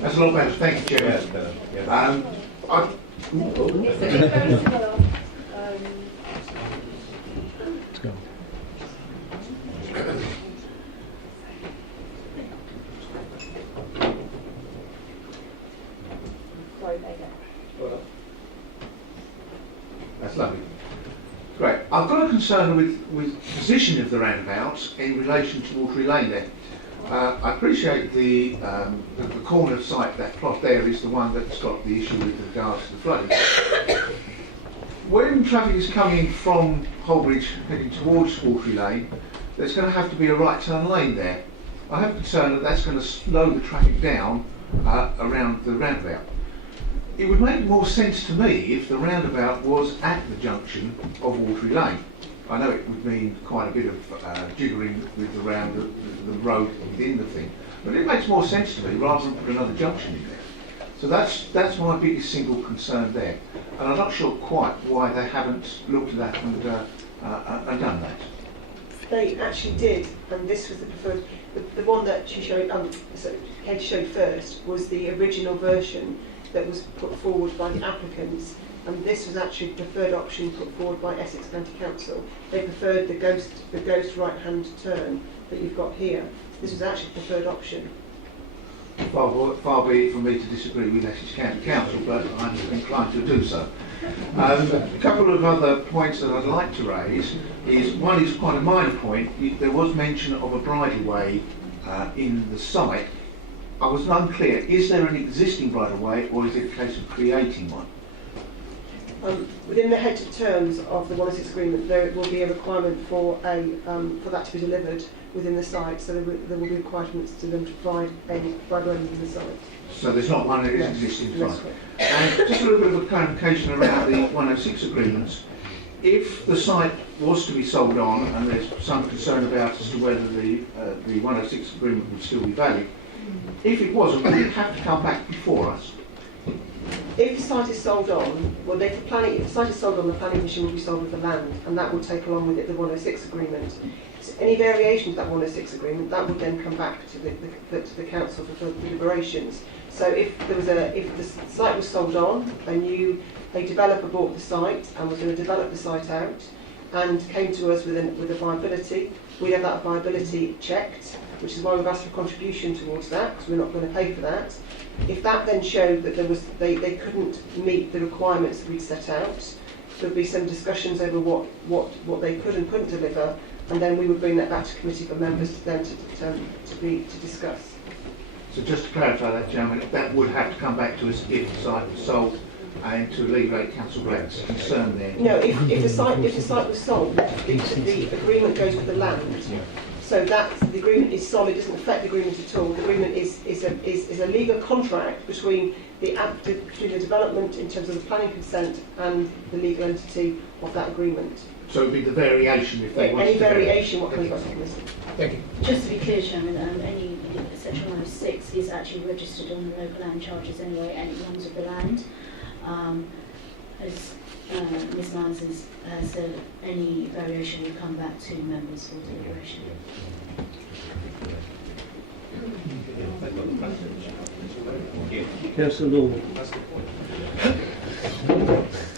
That's a lot better. Thank you, Chairman. That's lovely. Great. I've got a concern with the position of the roundabout in relation to Watery Lane there. I appreciate the corner of site, that plot there is the one that's got the issue with regards to the flooding. When traffic is coming from Holbridge heading towards Watery Lane, there's going to have to be a right turn lane there. I have concern that that's going to slow the traffic down around the roundabout. It would make more sense to me if the roundabout was at the junction of Watery Lane. I know it would mean quite a bit of jiggering with around the road within the thing, but it makes more sense to me rather than put another junction in there. So that's my biggest single concern there, and I'm not sure quite why they haven't looked at that and done that. They actually did, and this was the preferred. The one that she showed, Katie showed first, was the original version that was put forward by the applicants, and this was actually the preferred option put forward by Essex County Council. They preferred the ghost right-hand turn that you've got here. This was actually the preferred option. Far be it from me to disagree with Essex County Council, but I'm inclined to do so. A couple of other points that I'd like to raise is, one is quite a minor point. There was mention of a bridleway in the site, I was unclear. Is there an existing right of way, or is it a case of creating one? Within the heads of terms of the 106 agreement, there will be a requirement for that to be delivered within the site. So there will be requirements to them to provide a right of way within the site. So there's not one that is Yes, existing that's site. correct. And just a little bit of a clarification around the 106 agreements. If the site was to be sold on, and there's some concern about as to whether the 106 agreement would still be valid, if it wasn't, would it have to come back before us? If the site is sold on, well, if the site is sold on, the planning commission will be sold with the land, and that will take along with it the 106 agreement. So any variation to that 106 agreement, that would then come back to the council for further deliberations. So if the site was sold on, a developer bought the site and was going to develop the site out, and came to us with a viability, we'd have that viability checked, which is why we've asked for contribution towards that, because we're not going to pay for that. If that then showed that they couldn't meet the requirements that we'd set out, there would be some discussions over what they could and couldn't deliver, and then we would bring that back to committee for members to discuss. So just to clarify that, Chairman, that would have to come back to us if the site was sold, and to alleviate Councillor Black's concern there. No, if the site was sold, the agreement goes with the land. So that the agreement is solid, doesn't affect the agreement at all. The agreement is a legal contract between the development in terms of the planning consent and the legal entity of that agreement. So it would be the variation if they wanted Any to variation, what comes back from this? Thank you. Just to be clear, Chairman, any section 106 is actually registered on the local land charges anyway, and it belongs with the land. As Ms. Miles has said, any variation will come back to members for deliberation. Councillor Law.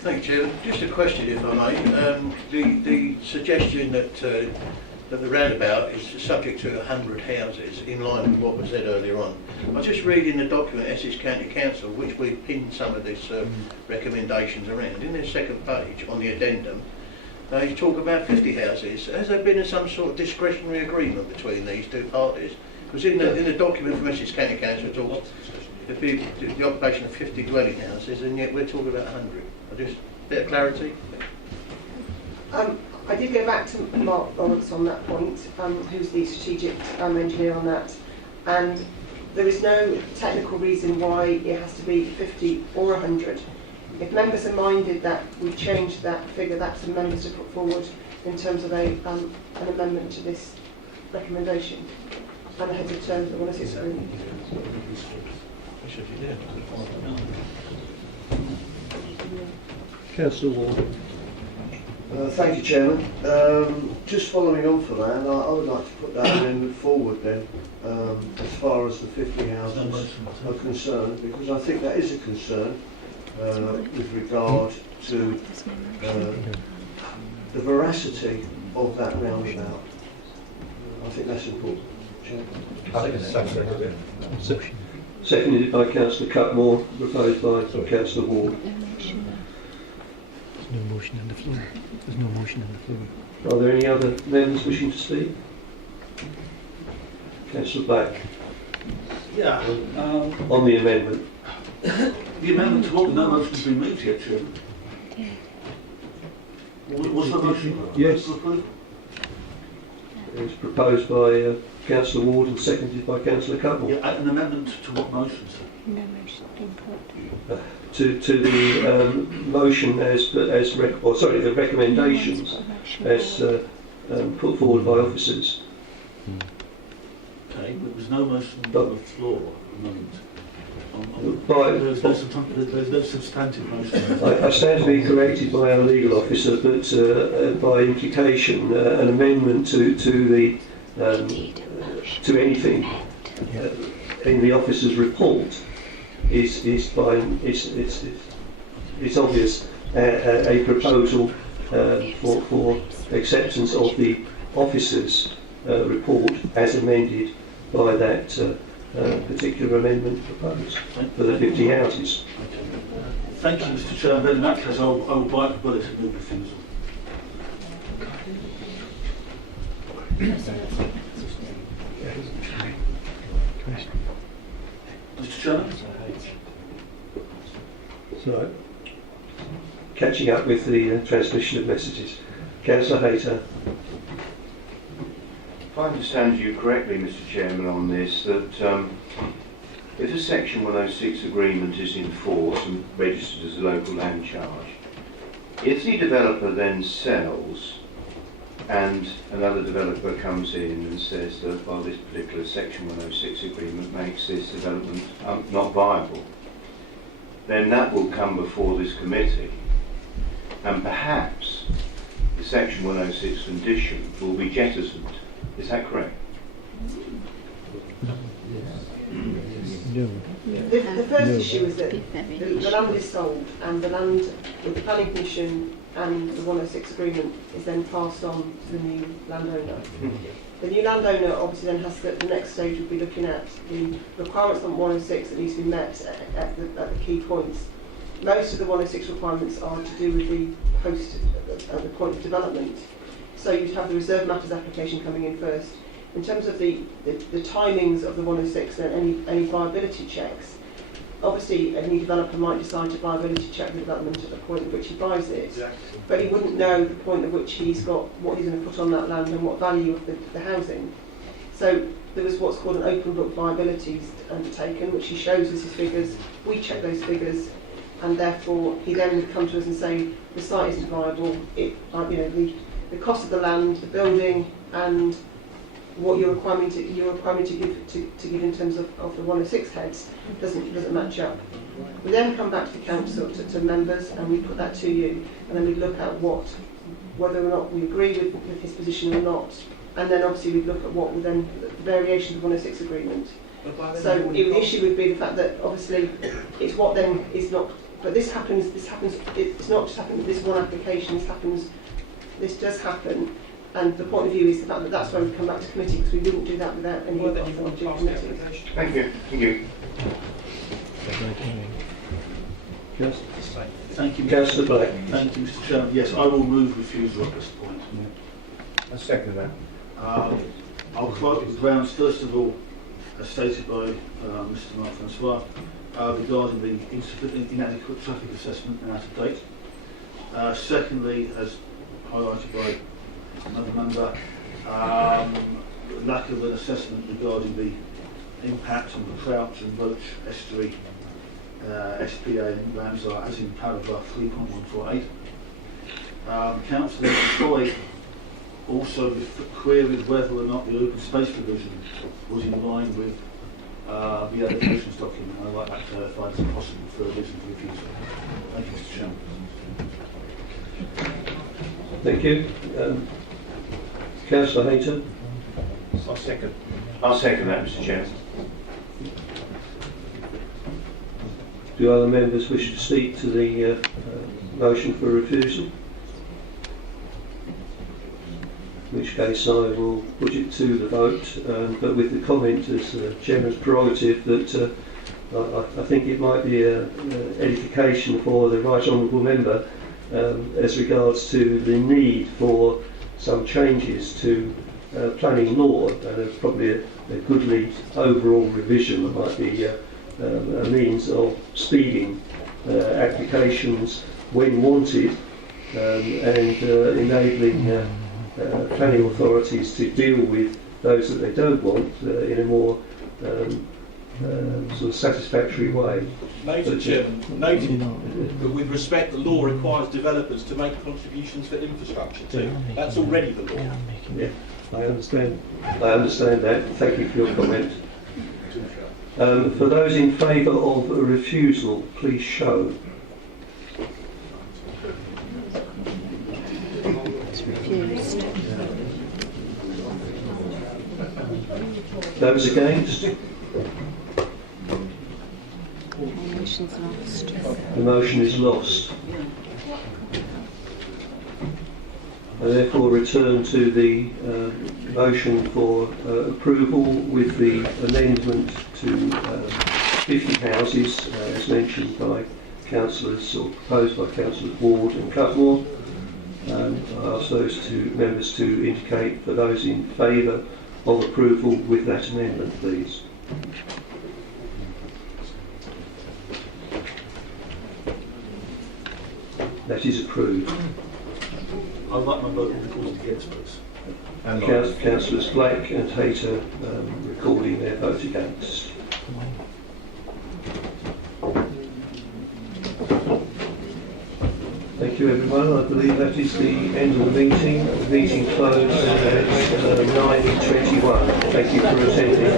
Thank you, Chair. Just a question, if I may. The suggestion that the roundabout is subject to 100 houses, in line with what was said earlier on. I was just reading the document, Essex County Council, which we pinned some of these recommendations around. In their second page, on the addendum, they talk about 50 houses. Has there been some sort of discretionary agreement between these two parties? Because in the document from Essex County Council, it talks the occupation of 50 dwelling houses, and yet we're talking about 100. Just a bit of clarity. I did go back to Mark Lawrence on that point, who's the strategic engineer on that, and there is no technical reason why it has to be 50 or 100. If members are minded that we change that figure, that's for members to put forward in terms of an amendment to this recommendation and the heads of terms that want to see agreement. Councillor Ward. Thank you, Chairman. Just following on from that, I would like to put that amendment forward then, as far as the 50 houses are concerned, because I think that is a concern with regard to the veracity of that roundabout. I think that's important, Chairman. Seconded by Councillor Cutmore, proposed by Councillor Ward. There's no motion on the floor. There's no motion on the floor. Are there any other members wishing to speak? Councillor Black. Yeah. On the amendment. The amendment to what? No motion has been made yet, Chairman. Was the motion? Yes. It was proposed by Councillor Ward and seconded by Councillor Cutmore. Yeah, an amendment to what motion, sir? No motion been put. To the motion the recommendations as put forward by officers. Okay, but there's no motion on the floor at the moment. There's no substantive motion. I stand to be corrected by our legal officer, but by implication, an amendment to anything in the officer's report is obvious a proposal for acceptance of the officer's report as amended by that particular amendment proposed for the 50 houses. Thank you, Mr. Chairman. In that case, I will bite the bullet and move the things on. Mr. Chairman? So, catching up with the transmission of messages. Councillor Hayter. If I understand you correctly, Mr. Chairman, on this, that if a Section 106 agreement is in force and registered as a local land charge, if the developer then sells and another developer comes in and says that, well, this particular Section 106 agreement makes this development not viable, then that will come before this committee, and perhaps the Section 106 condition will be jettisoned. Is that correct? The first issue is that the land is sold, and the land with the planning commission and the 106 agreement is then passed on to the new landowner. The new landowner obviously then has to, the next stage would be looking at the requirements on 106 that needs to be met at the key points. Most of the 106 requirements are to do with the post at the point of development. So you'd have the reserve matters application coming in first. In terms of the timings of the 106 and any viability checks, obviously a new developer might decide to viability check the development at the point at which he buys it, exactly. But he wouldn't know the point at which he's got what he's going to put on that land and what value of the housing. So there was what's called an open book viability undertaken, which he shows us his figures. We check those figures, and therefore he then would come to us and say the site isn't viable. The cost of the land, the building, and what you're requiring to give in terms of the 106 heads doesn't match up. We then come back to the council, to members, and we put that to you, and then we look at whether or not we agree with his position or not, and then obviously we look at what would then the variation of the 106 agreement. So the issue would be the fact that obviously it's what then is not. But this happens. It's not just happened with this one application. This does happen. And the point of view is the fact that that's why we come back to committee, because we wouldn't do that without any of the committee. Thank you. Thank you. Thank you, Councillor Black. Thank you, Mr. Chairman. Yes, I will move refusal at this point. I second that. I'll quote the grounds, first of all, as stated by Mr. Marc-Francois, regarding the inadequate traffic assessment and out of date. Secondly, as highlighted by another member, lack of an assessment regarding the impact on the Crouch and Roach estuary SPA and Ramsar, as in paragraph 3.148. Councillor Floyd also queried whether or not the open space provision was in line with the allocations document, and I'd like that clarified as possible for a reason for refusal. Thank you, Mr. Chairman. Thank you. Councillor Hayter. I'll second that, Mr. Chairman. Do other members wish to speak to the motion for refusal? In which case I will put it to the vote, but with the comment as Chairman's prerogative that I think it might be an edification for the Right Honourable Member as regards to the need for some changes to planning law, and probably a goodly overall revision might be a means of speeding applications when wanted, and enabling planning authorities to deal with those that they don't want in a more sort of satisfactory way. Noted, Chairman, noted that with respect, the law requires developers to make contributions for infrastructure too. That's already the law. Yeah, I understand that. Thank you for your comment. For those in favour of a refusal, please show. It's refused. Those against? The motion's lost. The motion is lost. I therefore return to the motion for approval with the amendment to 50 houses, as mentioned by councillors, or proposed by councillors Ward and Cutmore. I ask those two members to indicate for those in favour of approval with that amendment, please? That is approved. I'd like my vote recorded against, please. Councillors Blake and Hayter recording their vote against. Thank you everyone. I believe that is the end of the meeting. The meeting closed at 9:21. Thank you for attending.